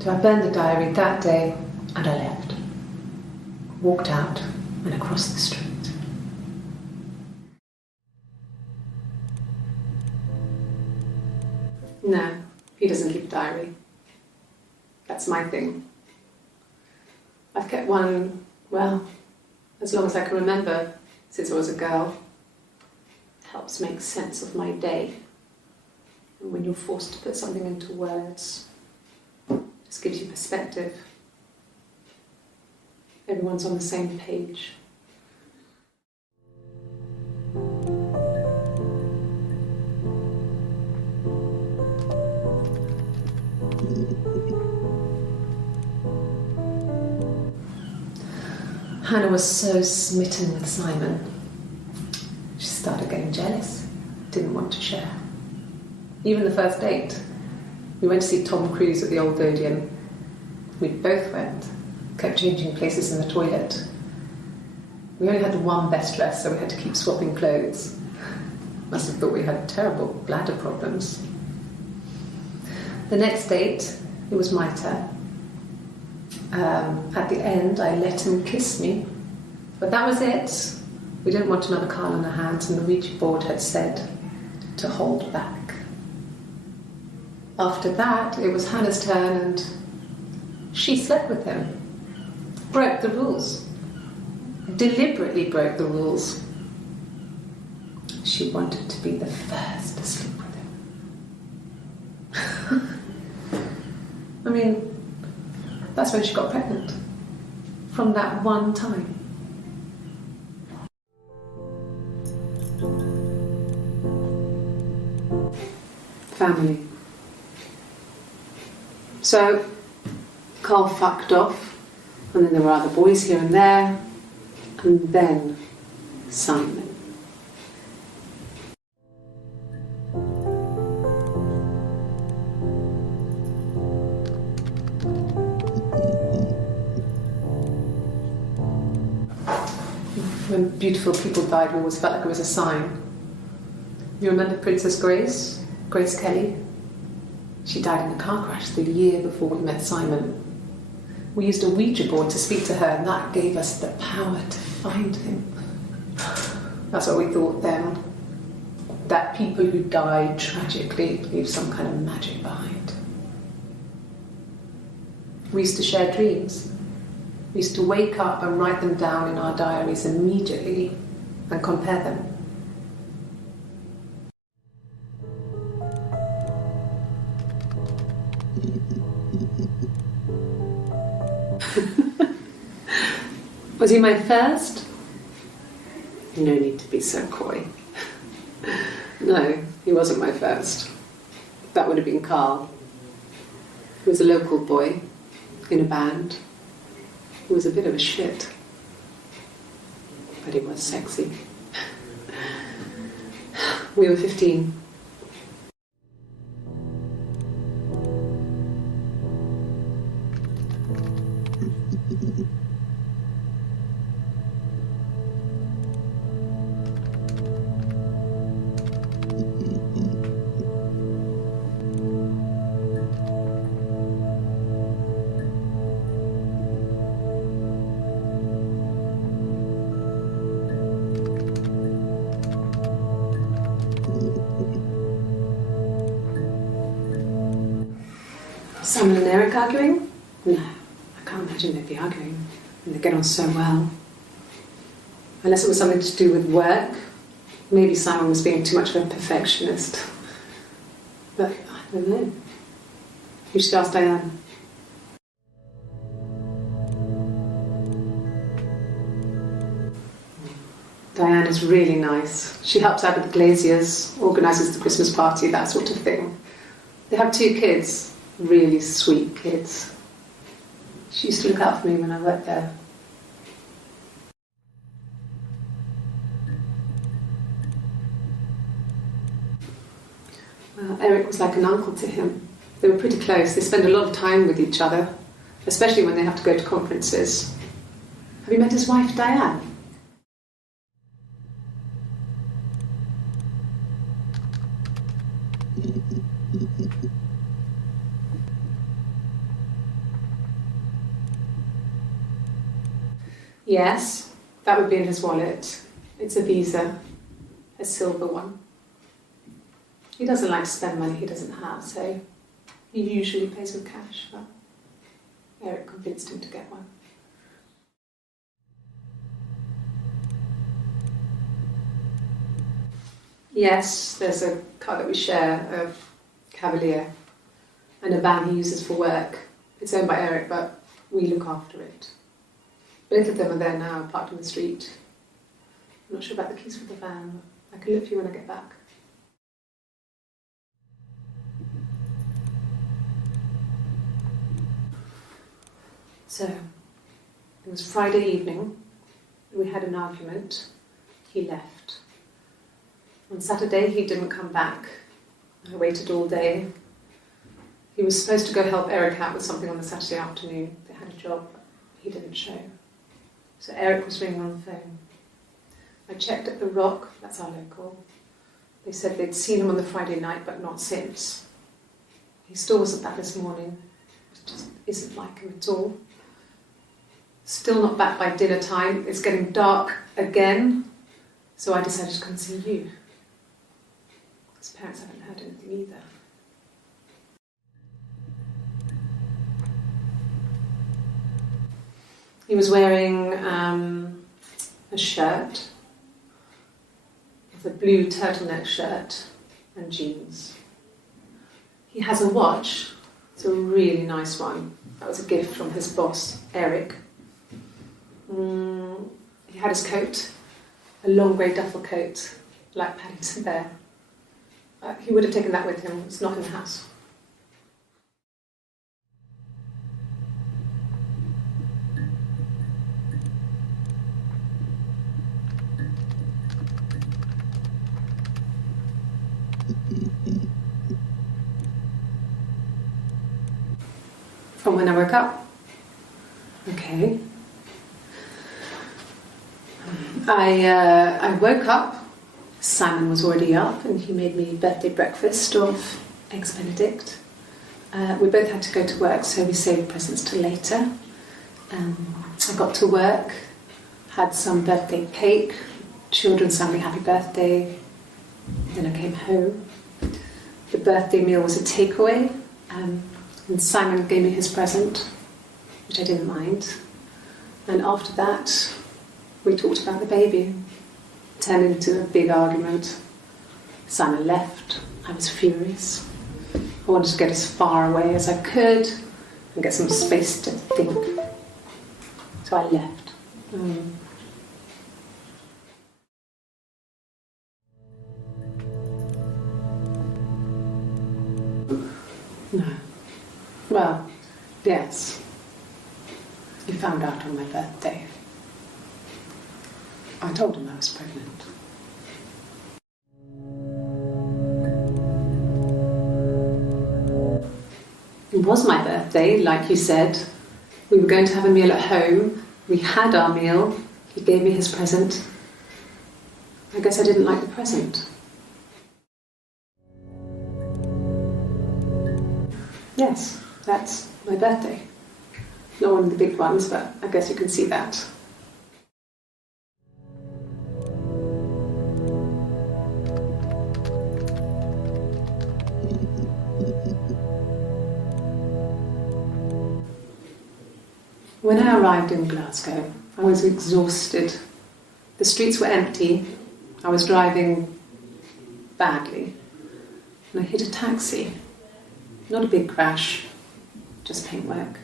So I burned the diary that day and I left. Walked out and across the street. No, he doesn't keep a diary. That's my thing. I've kept one, well, as long as I can remember, since I was a girl. It helps make sense of my day. And when you're forced to put something into words, it just gives you perspective. Everyone's on the same page. Hannah was so smitten with Simon. She started getting jealous, didn't want to share. Even the first date, we went to see Tom Cruise at the Old Odeon. We both went, kept changing places in the toilet. We only had the one best dress, so we had to keep swapping clothes. Must have thought we had terrible bladder problems. The next date, it was my turn. At the end, I let him kiss me, but that was it. We didn't want another card on our hands, and the Ouija board had said to hold back. After that, it was Hannah's turn, and she slept with him. Broke the rules. Deliberately broke the rules. She wanted to be the first to sleep with him. I mean, that's when she got pregnant. From that one time. Family. So, Carl fucked off, and then there were other boys here and there, and then Simon. When beautiful people died, we always felt like it was a sign. You remember Princess Grace? Grace Kelly? She died in a car crash the year before we met Simon. We used a Ouija board to speak to her, and that gave us the power to find him. That's what we thought then. That people who died tragically leave some kind of magic behind. We used to share dreams. We used to wake up and write them down in our diaries immediately and compare them. Was he my first? No need to be so coy. No, he wasn't my first. That would have been Carl. He was a local boy in a band. He was a bit of a shit. But he was sexy. We were 15. Simon and Eric arguing? No, I can't imagine they'd be arguing. And they get on so well. Unless it was something to do with work. Maybe Simon was being too much of a perfectionist. But I don't know. You should ask Diane. Diane is really nice. She helps out with the glaziers, organises the Christmas party, that sort of thing. They have 2 kids. Really sweet kids. She used to look out for me when I worked there. Eric was like an uncle to him. They were pretty close. They spend a lot of time with each other, especially when they have to go to conferences. Have you met his wife, Diane? Yes, that would be in his wallet. It's a Visa, a silver one. He doesn't like to spend money he doesn't have, so he usually pays with cash, but Eric convinced him to get one. Yes, there's a car that we share, a Cavalier, and a van he uses for work. It's owned by Eric, but we look after it. Both of them are there now, parked in the street. I'm not sure about the keys for the van. I can look for you when I get back. So, it was Friday evening. We had an argument. He left. On Saturday, he didn't come back. I waited all day. He was supposed to go help Eric out with something on the Saturday afternoon. They had a job, but he didn't show. So Eric was ringing on the phone. I checked at The Rock, that's our local. They said they'd seen him on the Friday night, but not since. He still wasn't back this morning. It just isn't like him at all. Still not back by dinner time. It's getting dark again. So I decided to come and see you. His parents haven't heard anything either. He was wearing a shirt, with a blue turtleneck shirt and jeans. He has a watch. It's a really nice one. That was a gift from his boss, Eric. He had his coat, a long grey duffel coat, like Paddington Bear. He would have taken that with him. It's not in the house. From when I woke up. Okay. I woke up. Simon was already up and he made me birthday breakfast of Eggs Benedict. We both had to go to work, so we saved presents till later. I got to work, had some birthday cake, children sang me happy birthday. Then I came home. The birthday meal was a takeaway, and Simon gave me his present, which I didn't mind. And after that, we talked about the baby. It turned into a big argument. Simon left. I was furious. I wanted to get as far away as I could and get some space to think. So I left. No. Well, yes. He found out on my birthday. I told him I was pregnant. It was my birthday, like you said. We were going to have a meal at home. We had our meal. He gave me his present. I guess I didn't like the present. Yes, that's my birthday. Not one of the big ones, but I guess you can see that. When I arrived in Glasgow, I was exhausted. The streets were empty. I was driving badly. And I hit a taxi. Not a big crash, just paintwork.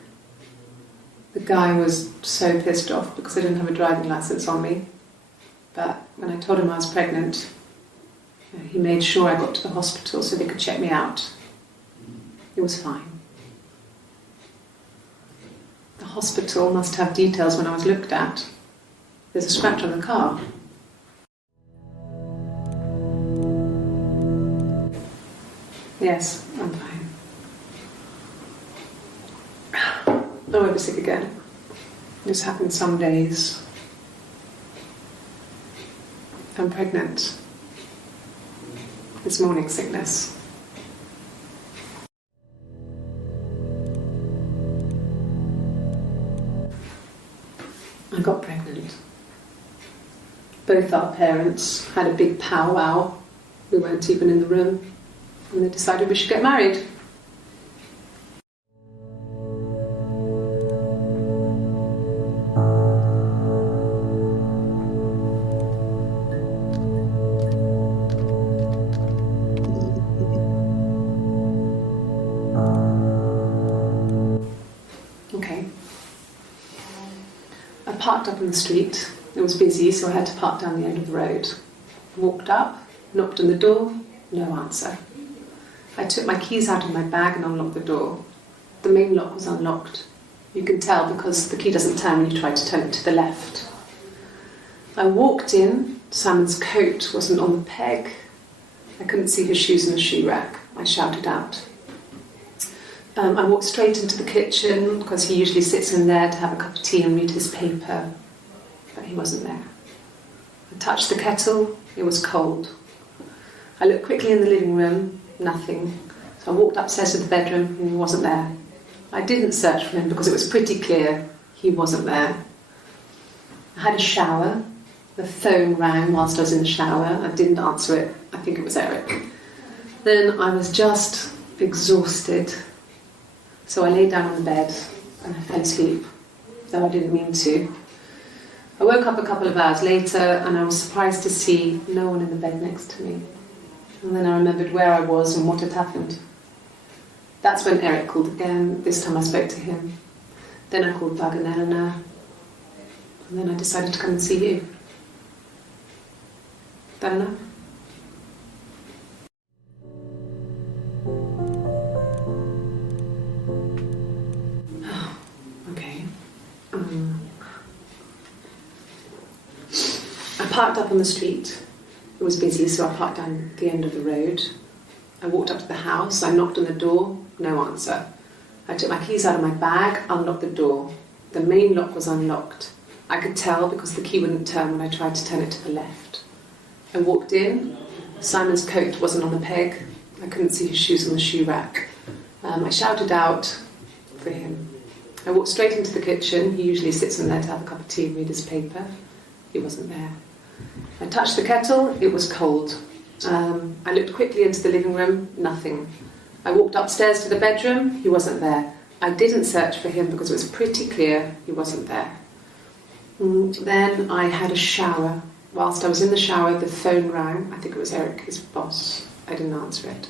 The guy was so pissed off because I didn't have a driving licence on me. But when I told him I was pregnant, he made sure I got to the hospital so they could check me out. It was fine. The hospital must have details when I was looked at. There's a scratch on the car. Yes, I'm fine. I won't be sick again. This happens some days. I'm pregnant. It's morning sickness. I got pregnant. Both our parents had a big powwow. We weren't even in the room. And they decided we should get married. Okay. I parked up on the street. It was busy, so I had to park down the end of the road. Walked up, knocked on the door, no answer. I took my keys out of my bag and unlocked the door. The main lock was unlocked. You can tell because the key doesn't turn when you try to turn it to the left. I walked in. Simon's coat wasn't on the peg. I couldn't see his shoes in the shoe rack. I shouted out. I walked straight into the kitchen because he usually sits in there to have a cup of tea and read his paper, but he wasn't there. I touched the kettle. It was cold. I looked quickly in the living room. Nothing. So I walked upstairs to the bedroom and he wasn't there. I didn't search for him because it was pretty clear he wasn't there. I had a shower. The phone rang whilst I was in the shower. I didn't answer it. I think it was Eric. Then I was just exhausted. So I lay down on the bed and I fell asleep, though I didn't mean to. I woke up a couple of hours later and I was surprised to see no one in the bed next to me. And then I remembered where I was and what had happened. That's when Eric called again. This time I spoke to him. Then I called Doug and Eleanor. And then I decided to come and see you. That enough? Okay. I parked up on the street. It was busy, so I parked down the end of the road. I walked up to the house. I knocked on the door. No answer. I took my keys out of my bag, unlocked the door. The main lock was unlocked. I could tell because the key wouldn't turn when I tried to turn it to the left. I walked in. Simon's coat wasn't on the peg. I couldn't see his shoes on the shoe rack. I shouted out for him. I walked straight into the kitchen. He usually sits in there to have a cup of tea and read his paper. He wasn't there. I touched the kettle. It was cold. I looked quickly into the living room. Nothing. I walked upstairs to the bedroom. He wasn't there. I didn't search for him because it was pretty clear he wasn't there. Then I had a shower. Whilst I was in the shower, the phone rang. I think it was Eric, his boss. I didn't answer it.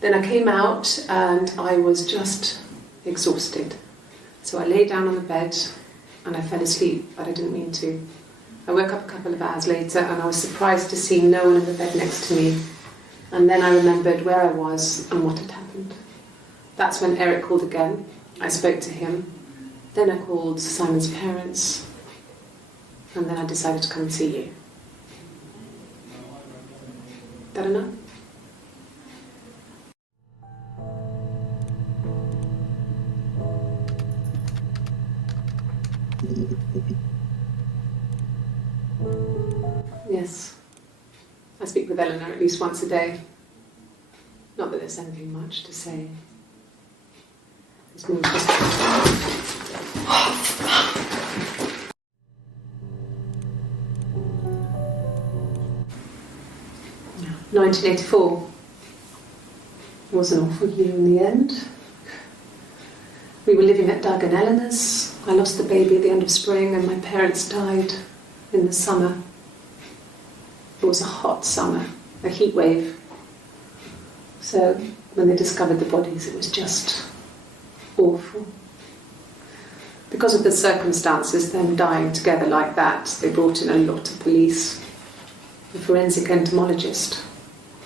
Then I came out and I was just exhausted. So I lay down on the bed and I fell asleep, but I didn't mean to. I woke up a couple of hours later and I was surprised to see no one in the bed next to me. And then I remembered where I was and what had happened. That's when Eric called again. I spoke to him. Then I called Simon's parents. And then I decided to come and see you. That enough? Yes. I speak with Eleanor at least once a day. Not that there's anything much to say. It's more just... 1984 was an awful year in the end. We were living at Doug and Eleanor's. I lost the baby at the end of spring and my parents died in the summer. It was a hot summer, a heat wave. So when they discovered the bodies, it was just awful. Because of the circumstances, them dying together like that, they brought in a lot of police. A forensic entomologist.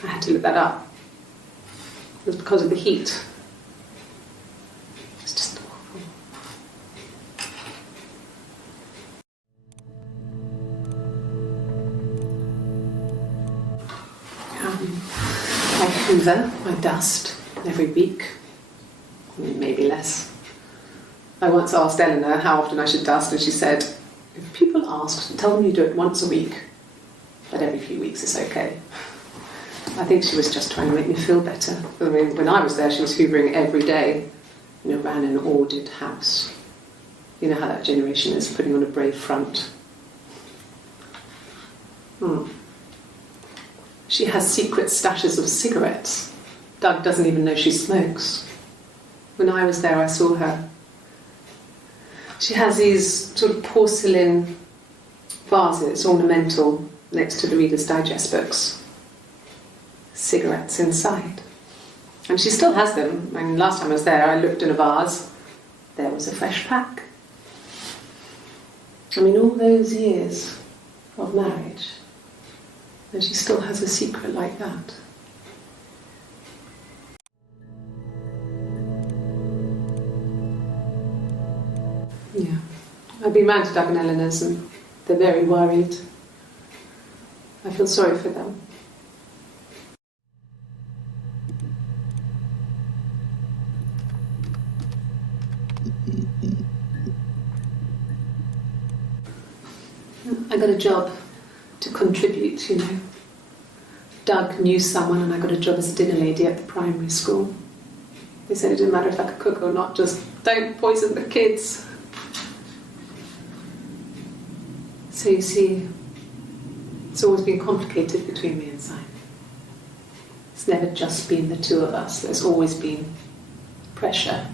I had to look that up. It was because of the heat. It was just awful. I hoover, I dust every week. Maybe less. I once asked Eleanor how often I should dust and she said, if people ask, tell them you do it once a week. But every few weeks is okay. I think she was just trying to make me feel better. I mean, when I was there, she was hoovering every day. Ran an ordered house. You know how that generation is, putting on a brave front. She has secret stashes of cigarettes Doug doesn't even know she smokes. When I was there, I saw her. She has these sort of porcelain vases, ornamental, next to the Reader's Digest books. Cigarettes inside. And she still has them. I mean, last time I was there, I looked in a vase. There was a fresh pack. I mean, all those years of marriage, and she still has a secret like that. Yeah. I've been round to Doug and Eleanor's and they're very worried. I feel sorry for them. I got a job to contribute, you know. Doug knew someone and I got a job as a dinner lady at the primary school. They said it didn't matter if I could cook or not, just don't poison the kids. So you see, it's always been complicated between me and Simon. It's never just been the two of us, there's always been pressure.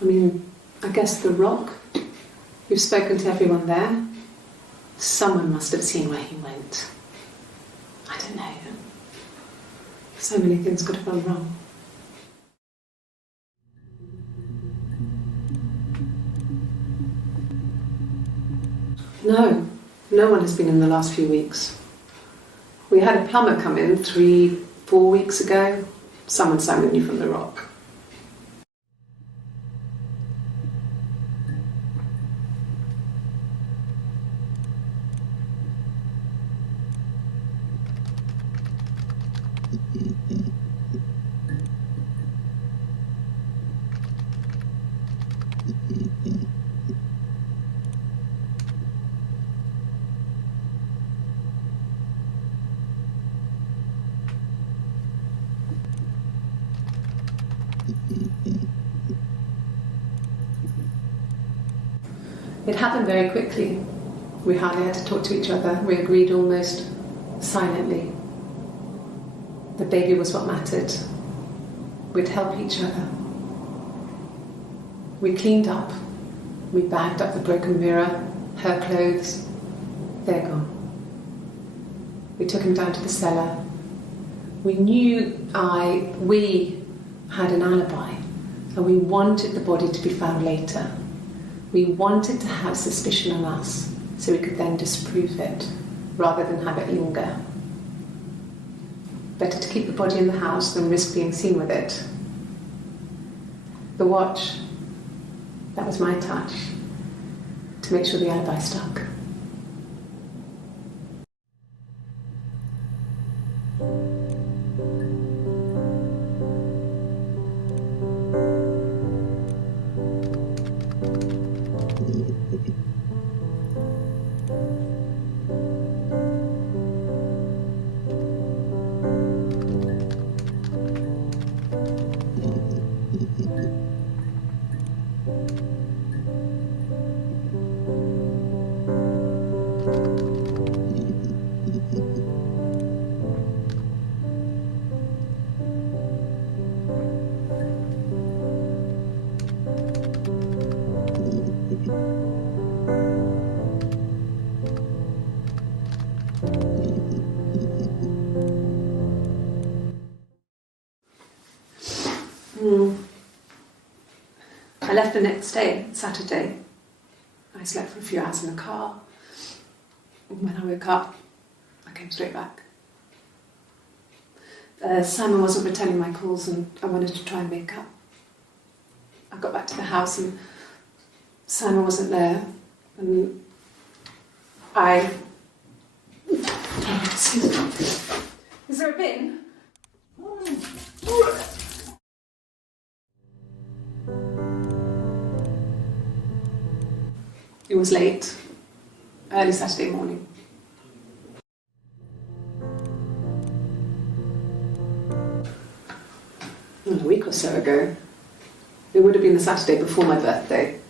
I mean, I guess the Rock. We've spoken to everyone there. Someone must have seen where he went. I don't know. So many things could have gone wrong. No, no one has been in the last few weeks. We had a plumber come in 3-4 weeks ago. Someone sang with you from the Rock. It happened very quickly. We hardly had to talk to each other. We agreed almost silently. The baby was what mattered. We'd help each other. We cleaned up. We bagged up the broken mirror, her clothes. They're gone. We took him down to the cellar. We had an alibi, and we wanted the body to be found later. We wanted to have suspicion on us so we could then disprove it rather than have it linger. Better to keep the body in the house than risk being seen with it. The watch, that was my touch to make sure the alibi stuck. I left the next day, Saturday. I slept for a few hours in the car. When I woke up, I came straight back. Simon wasn't returning my calls and I wanted to try and make up. I got back to the house and Simon wasn't there. And Is there a bin? It was late, early Saturday morning. A week or so ago. It would have been the Saturday before my birthday.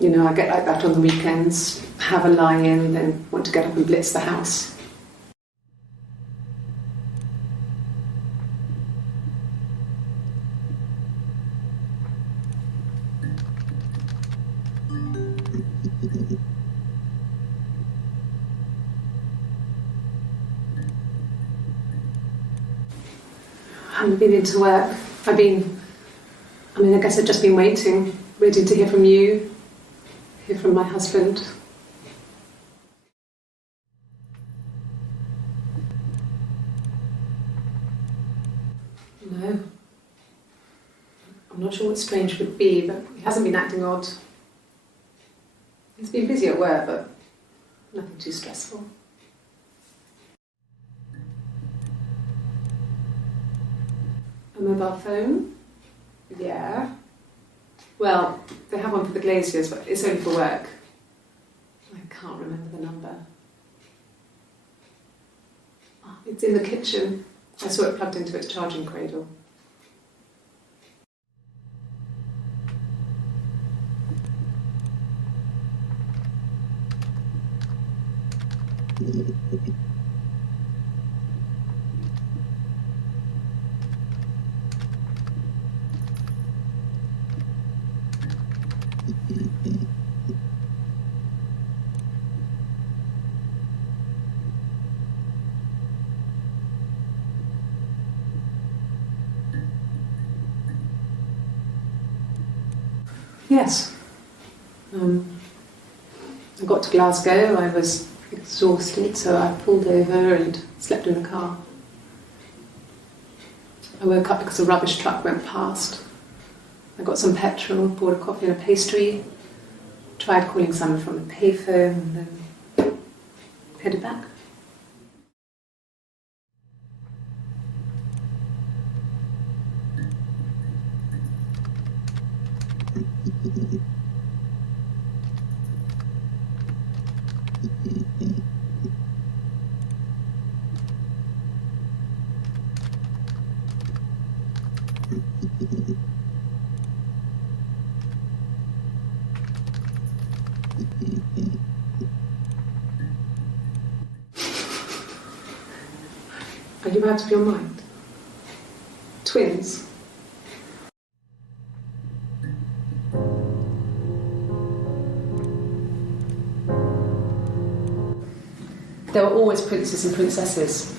You know, I get like that on the weekends, have a lie-in, then want to get up and blitz the house. I haven't been into work. I guess I've just been waiting to hear from you, hear from my husband. No. I'm not sure what strange would be, but he hasn't been acting odd. He's been busy at work, but nothing too stressful. A mobile phone? Yeah. Well, they have one for the Glaziers, but it's only for work. I can't remember the number. Oh, it's in the kitchen. I saw it plugged into its charging cradle. Yes. I got to Glasgow, I was exhausted, so I pulled over and slept in the car. I woke up because a rubbish truck went past. I got some petrol, bought a coffee and a pastry, tried calling someone from the payphone, and then headed back. Are you out of your mind? Twins? There were always princes and princesses.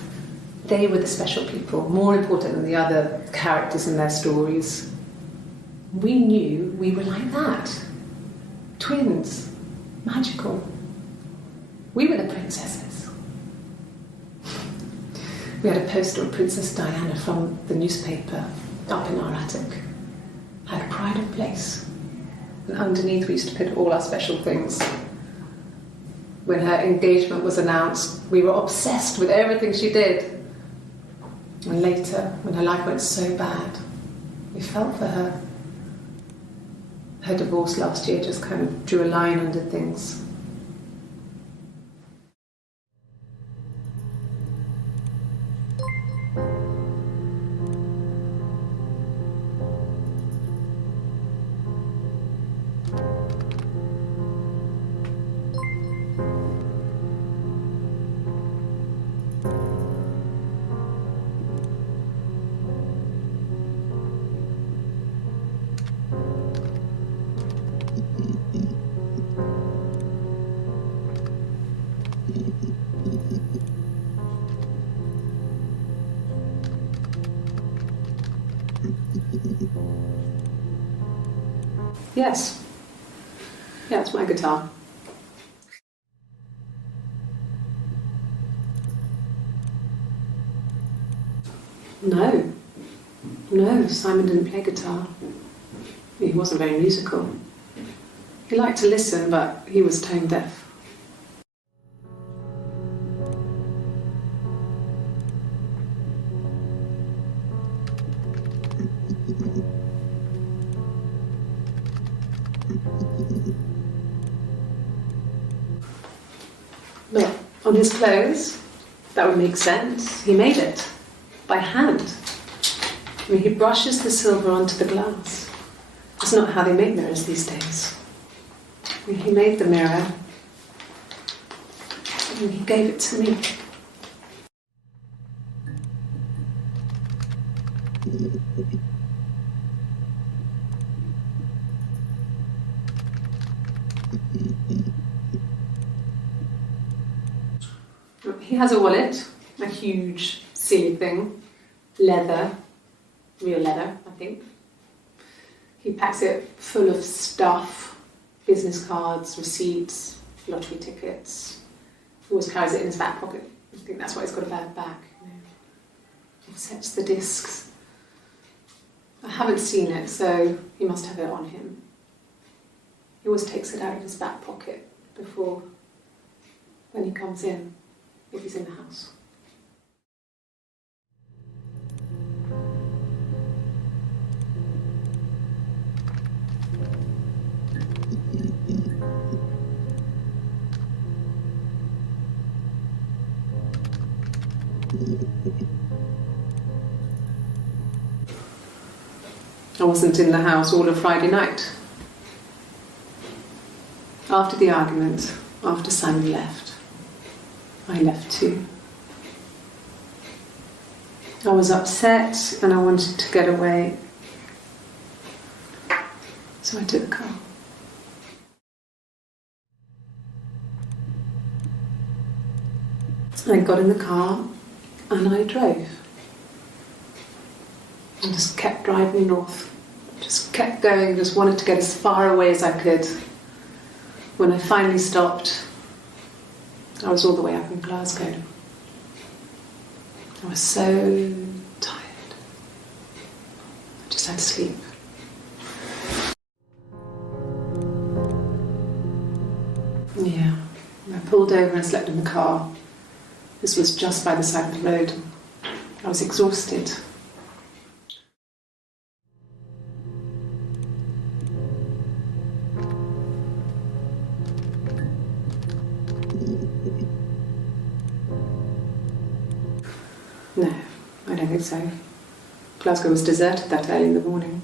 They were the special people, more important than the other characters in their stories. We knew we were like that. Twins. Magical. We were the princesses. We had a poster of Princess Diana from the newspaper up in our attic. Had a pride of place. And underneath we used to put all our special things. When her engagement was announced, we were obsessed with everything she did. And later, when her life went so bad, we felt for her. Her divorce last year just kind of drew a line under things. Yes. Yeah, it's my guitar. No. No, Simon didn't play guitar. He wasn't very musical. He liked to listen, but he was tone deaf. But on his clothes, that would make sense. He made it by hand. I mean, he brushes the silver onto the glass. It's not how they make mirrors these days. I mean, he made the mirror and he gave it to me. He has a wallet, a huge, silly thing, leather, real leather, I think. He packs it full of stuff, business cards, receipts, lottery tickets. He always carries it in his back pocket. I think that's why he's got a bad back. You know. He sets the discs. I haven't seen it, so he must have it on him. He always takes it out of his back pocket before, when he comes in, if he's in the house. I wasn't in the house all of Friday night. After the argument, after Simon left, I left too. I was upset and I wanted to get away. So I took the car. I got in the car and I drove. And just kept driving north. Just kept going, just wanted to get as far away as I could. When I finally stopped, I was all the way up in Glasgow. I was so tired. I just had to sleep. Yeah, I pulled over and slept in the car. This was just by the side of the road. I was exhausted. No, I don't think so. Glasgow was deserted that early in the morning.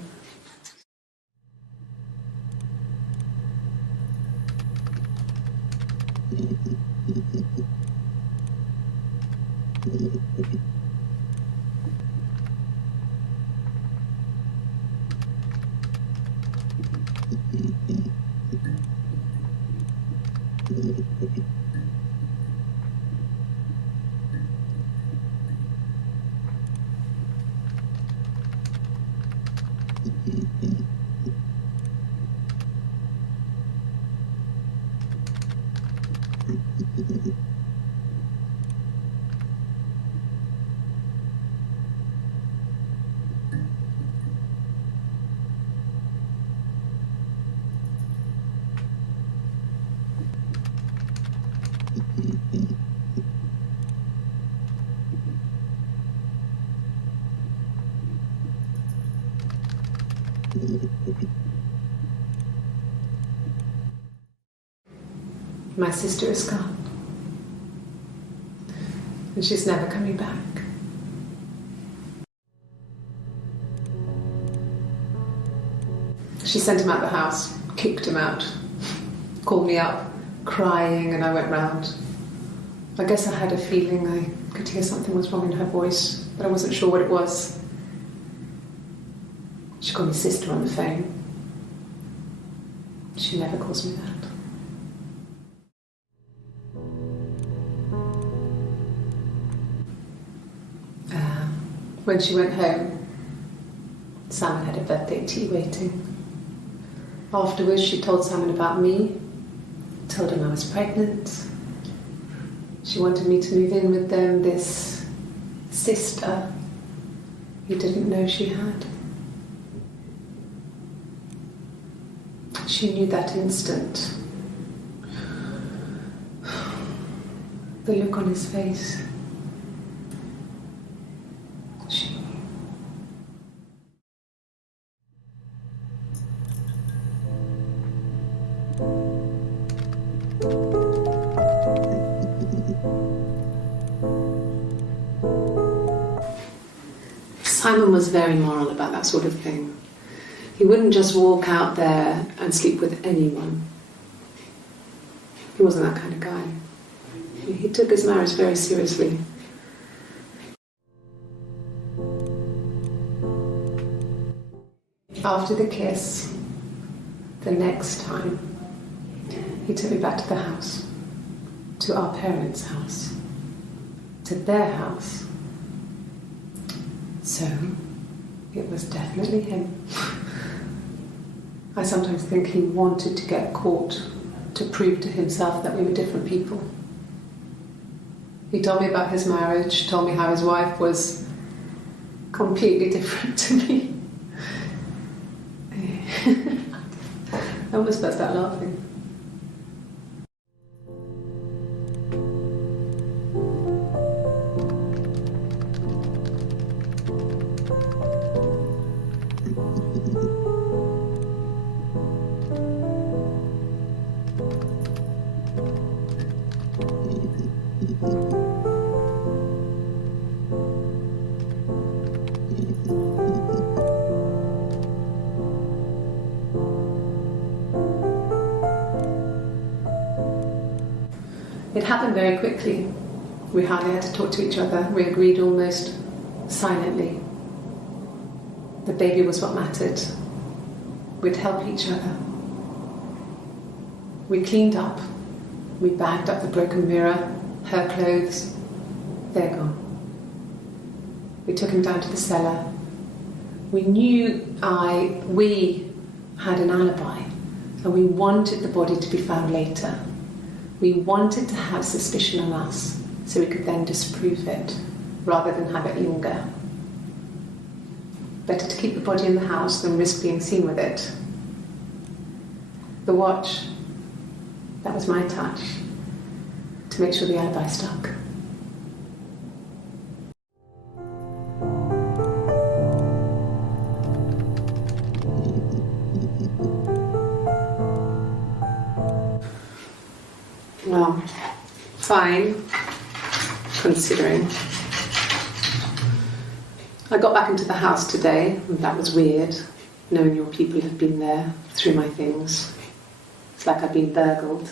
My sister is gone. And she's never coming back. She sent him out the house, kicked him out, called me up, crying, and I went round. I guess I had a feeling I could hear something was wrong in her voice, but I wasn't sure what it was. She called me sister on the phone. She never calls me that. When she went home, Simon had a birthday tea waiting. Afterwards, she told Simon about me, told him I was pregnant. She wanted me to move in with them, this sister he didn't know she had. She knew that instant. The look on his face. She knew. Simon was very moral about that sort of thing. He wouldn't just walk out there and sleep with anyone. He wasn't that kind of guy. He took his marriage very seriously. After the kiss, the next time, he took me back to the house, to our parents' house, to their house. So, it was definitely him. I sometimes think he wanted to get caught to prove to himself that we were different people. He told me about his marriage, told me how his wife was completely different to me. I almost burst out laughing. It happened very quickly. We hardly had to talk to each other. We agreed almost silently. The baby was what mattered. We'd help each other. We cleaned up. We bagged up the broken mirror, her clothes, they're gone. We took him down to the cellar. We had an alibi, and we wanted the body to be found later. We wanted to have suspicion on us so we could then disprove it rather than have it linger. Better to keep the body in the house than risk being seen with it. The watch, that was my touch to make sure the alibi stuck. Well, fine, considering. I got back into the house today, and that was weird, knowing your people had been there through my things. It's like I'd been burgled.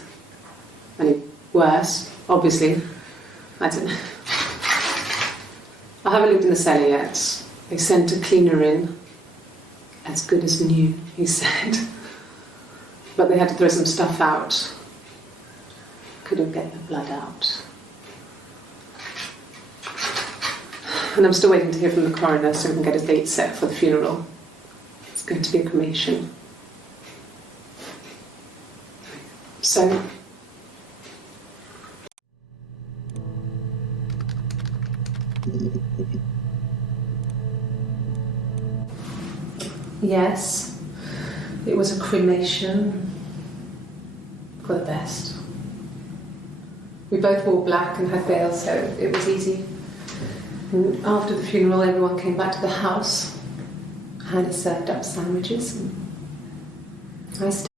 I mean, worse, obviously. I don't know. I haven't looked in the cellar yet. They sent a cleaner in. As good as new, he said. But they had to throw some stuff out. Couldn't get the blood out. And I'm still waiting to hear from the coroner so we can get a date set for the funeral. It's going to be a cremation. So, yes, it was a cremation for the best. We both wore black and had veils, so it was easy. And after the funeral, everyone came back to the house. Hannah served up sandwiches. And I stayed.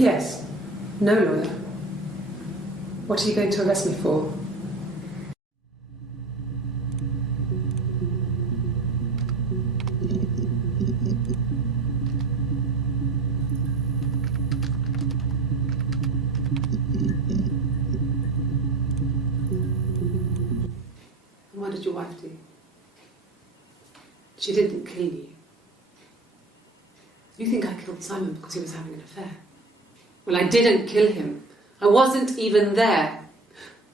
Yes. No lawyer. What are you going to arrest me for? What did your wife do? She didn't kill you. You think I killed Simon because he was having an affair? Well, I didn't kill him. I wasn't even there.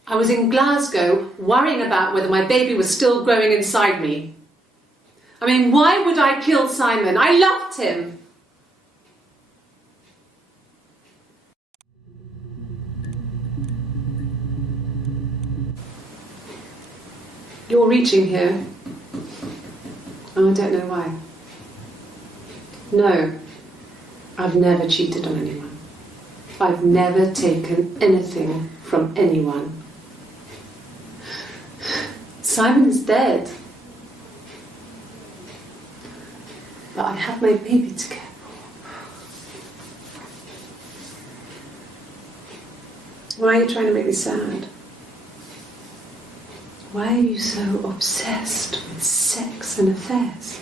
I was in Glasgow worrying about whether my baby was still growing inside me. I mean, why would I kill Simon? I loved him. You're reaching here. And I don't know why. No, I've never cheated on anyone. I've never taken anything from anyone. Simon is dead. But I have my baby to care for. Why are you trying to make me sad? Why are you so obsessed with sex and affairs?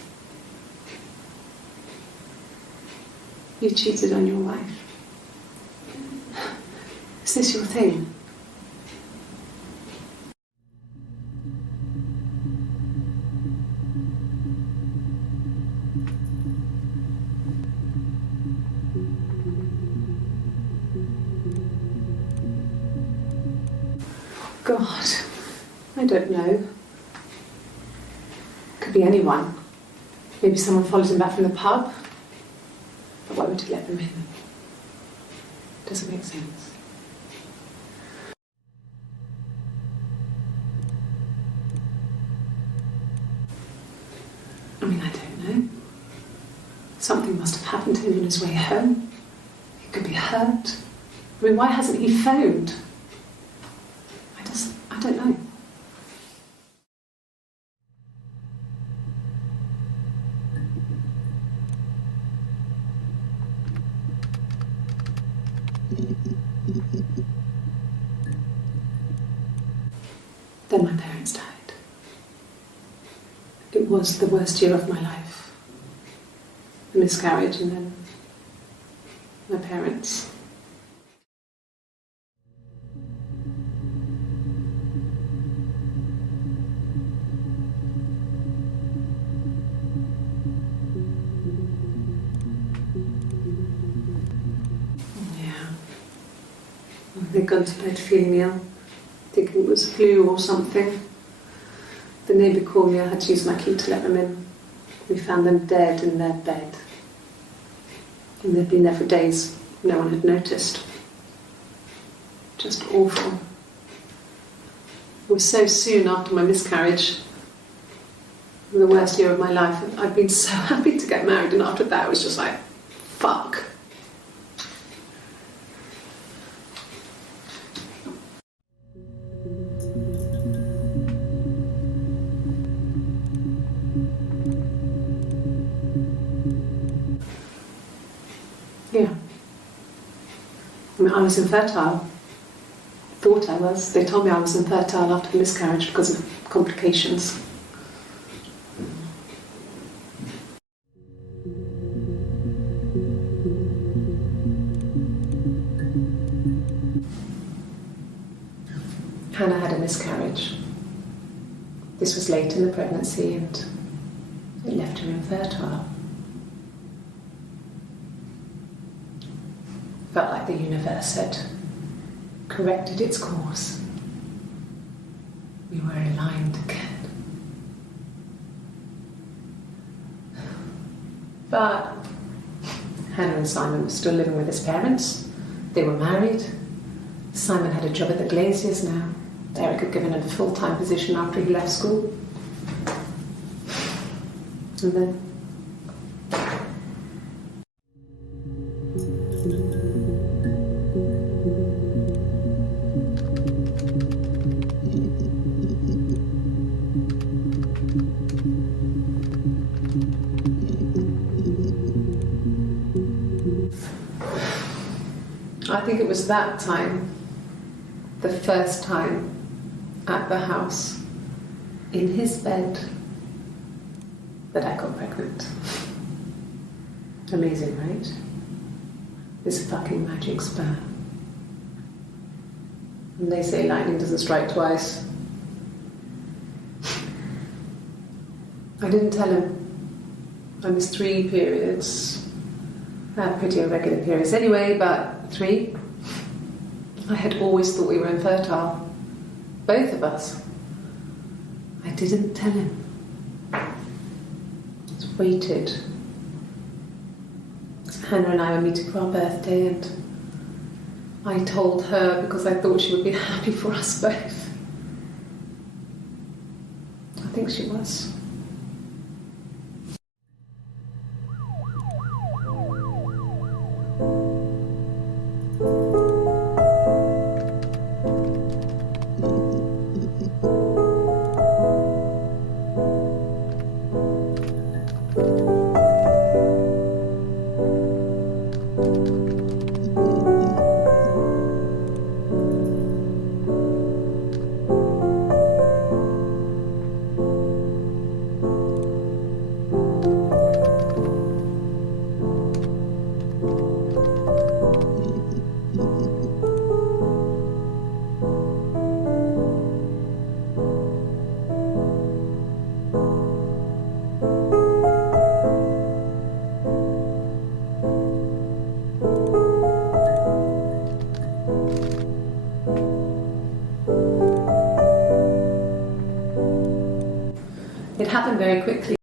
You cheated on your wife. Is this your thing? God, I don't know. Could be anyone. Maybe someone followed him back from the pub. But why would he let them in? Doesn't make sense. I mean, I don't know. Something must have happened to him on his way home. He could be hurt. I mean, why hasn't he phoned? I don't know. Then my parents died. It was the worst year of my life. A miscarriage and then my parents. They'd gone to bed feeling ill, thinking it was flu or something. The neighbour called me, I had to use my key to let them in. We found them dead in their bed. And they'd been there for days. No one had noticed. Just awful. It was so soon after my miscarriage. The worst year of my life. I'd been so happy to get married, and after that it was just like, fuck. Yeah. I mean, I was infertile. Thought I was. They told me I was infertile after the miscarriage because of complications. Hannah had a miscarriage. This was late in the pregnancy and it left her infertile. Felt like the universe had corrected its course. We were aligned again. But Hannah and Simon were still living with his parents. They were married. Simon had a job at the Glaziers now. Eric had given him a full-time position after he left school. And then I think it was that time, the first time at the house, in his bed, that I got pregnant. Amazing, right? This fucking magic sperm. And they say lightning doesn't strike twice. I didn't tell him. I missed 3 periods. I had pretty irregular periods anyway, but 3. I had always thought we were infertile. Both of us. I didn't tell him. Just waited. Hannah and I were meeting for our birthday, and I told her because I thought she would be happy for us both. I think she was. It happened very quickly.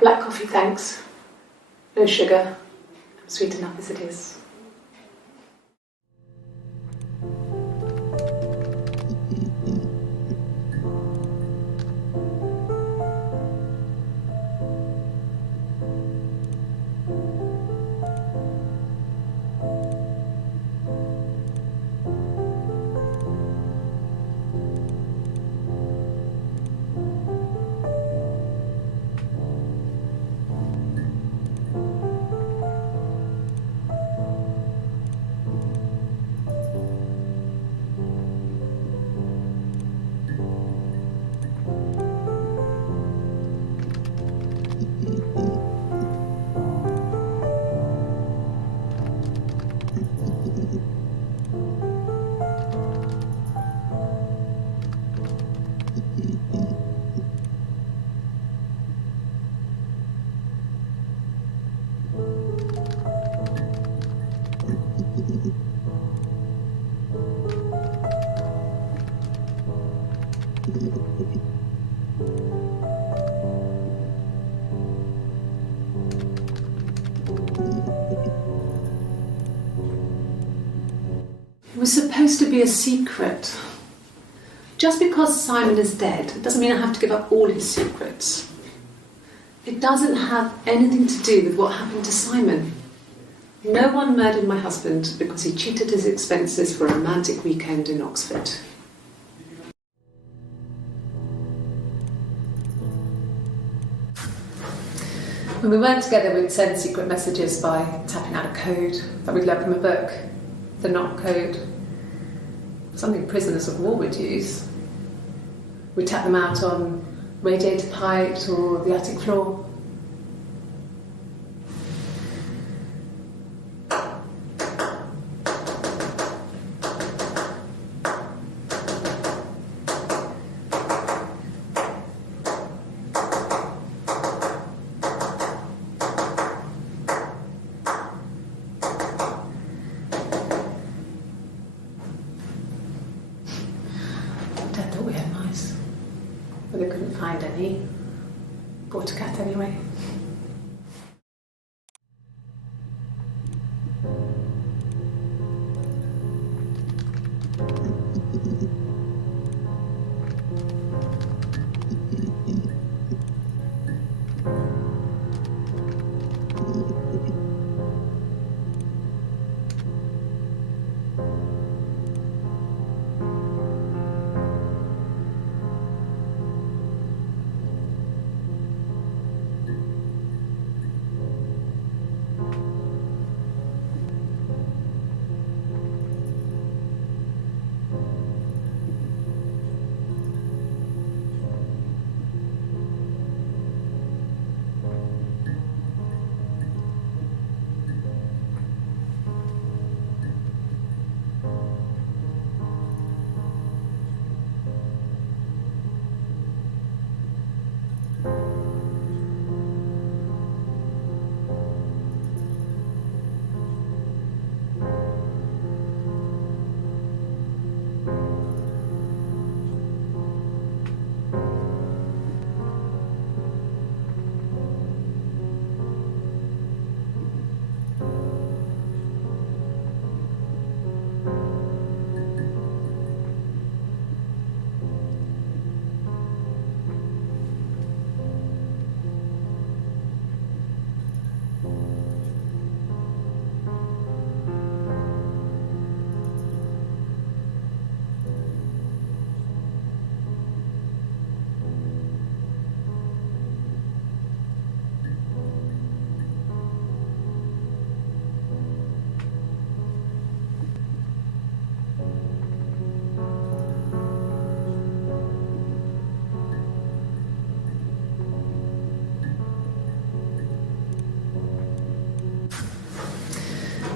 Black coffee, thanks. No sugar. I'm sweet enough as it is. It was supposed to be a secret. Just because Simon is dead doesn't mean I have to give up all his secrets. It doesn't have anything to do with what happened to Simon. No one murdered my husband because he cheated his expenses for a romantic weekend in Oxford. When we weren't together, we'd send secret messages by tapping out a code that we'd learned from a book, the knock code. Something prisoners of war would use. We'd tap them out on radiator pipes or the attic floor. Dad thought we had money. find any. Bought a cat anyway.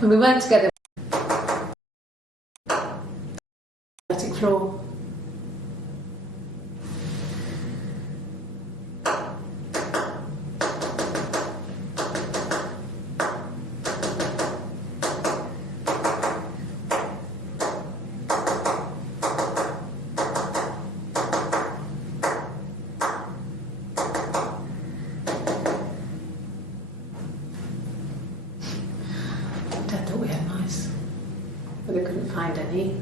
When we went together, floor. Dad thought we had mice, but we couldn't find any.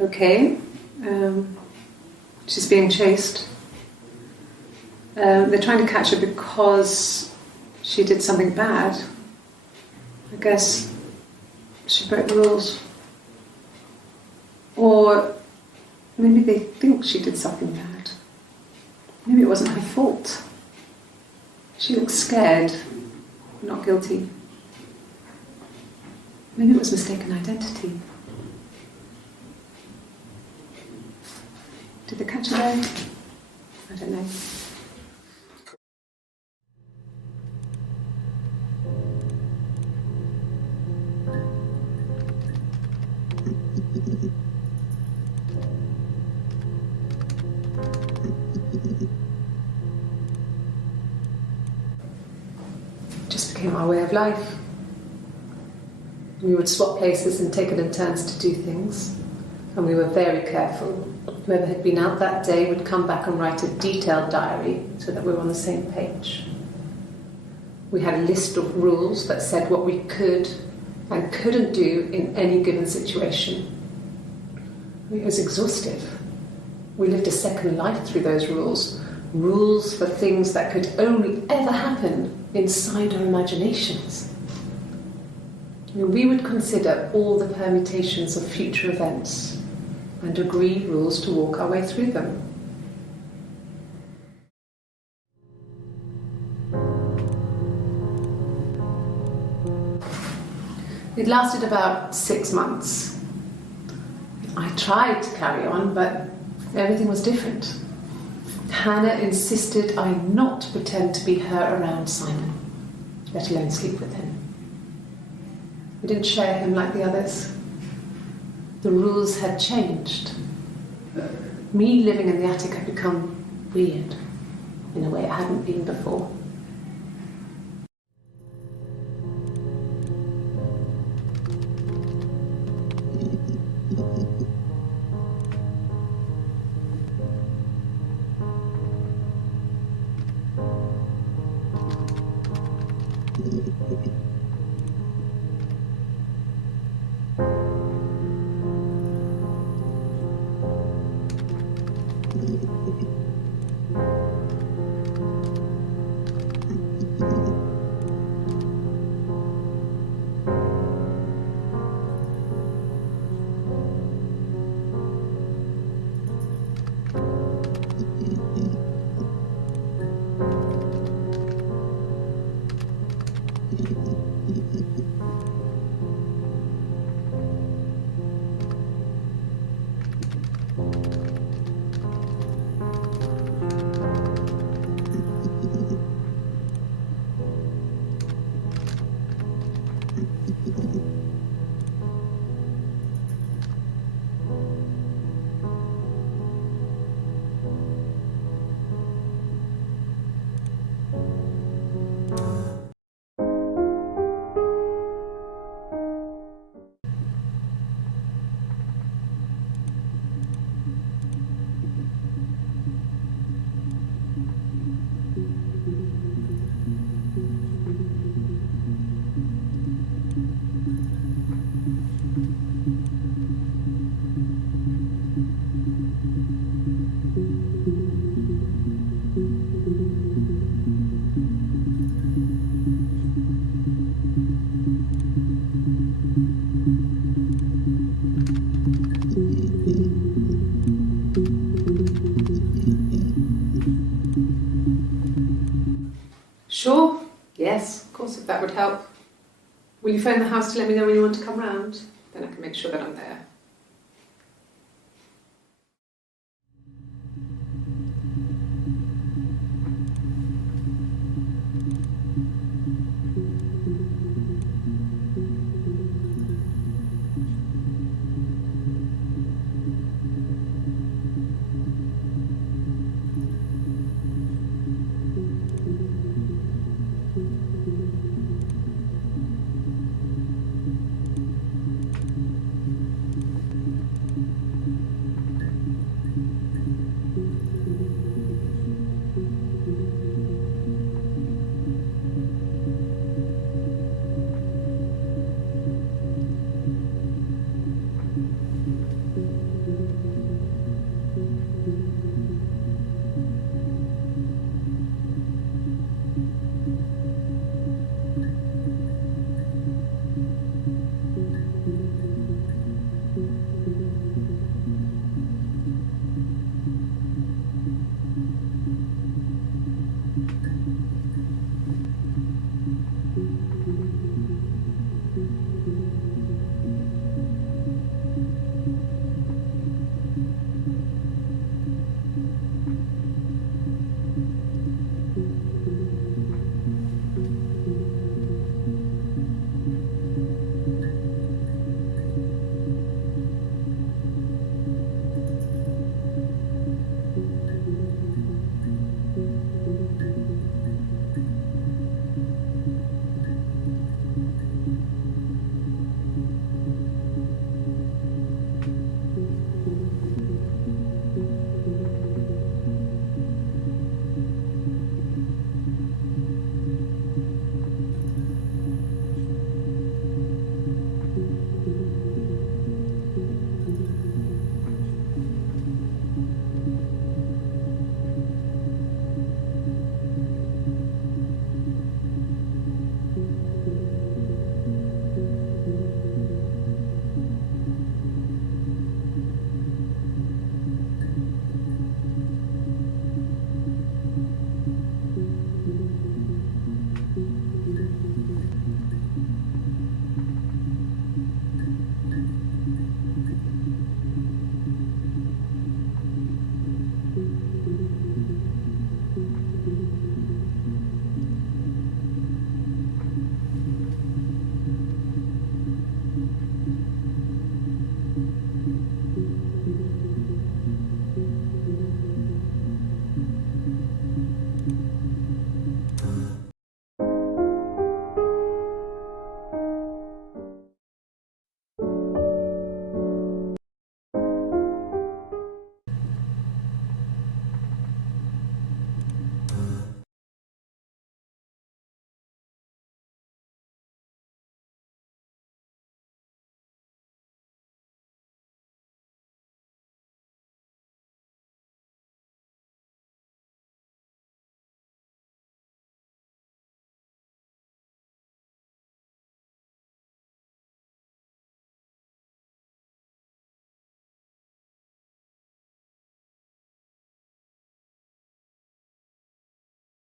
Okay, she's being chased. They're trying to catch her because she did something bad. I guess she broke the rules. Or maybe they think she did something bad. Maybe it wasn't her fault. She looks scared, not guilty. Maybe it was mistaken identity. Did they catch her there? I don't know. Just became our way of life. We would swap places and take it in turns to do things. And we were very careful. Whoever had been out that day would come back and write a detailed diary so that we were on the same page. We had a list of rules that said what we could and couldn't do in any given situation. It was exhaustive. We lived a second life through those rules. Rules for things that could only ever happen inside our imaginations. We would consider all the permutations of future events and agree rules to walk our way through them. It lasted about 6 months. I tried to carry on, but everything was different. Hannah insisted I not pretend to be her around Simon, let alone sleep with him. We didn't share him like the others. The rules had changed. Me living in the attic had become weird in a way it hadn't been before. That would help. Will you phone the house to let me know when you want to come round? Then I can make sure that I'm there.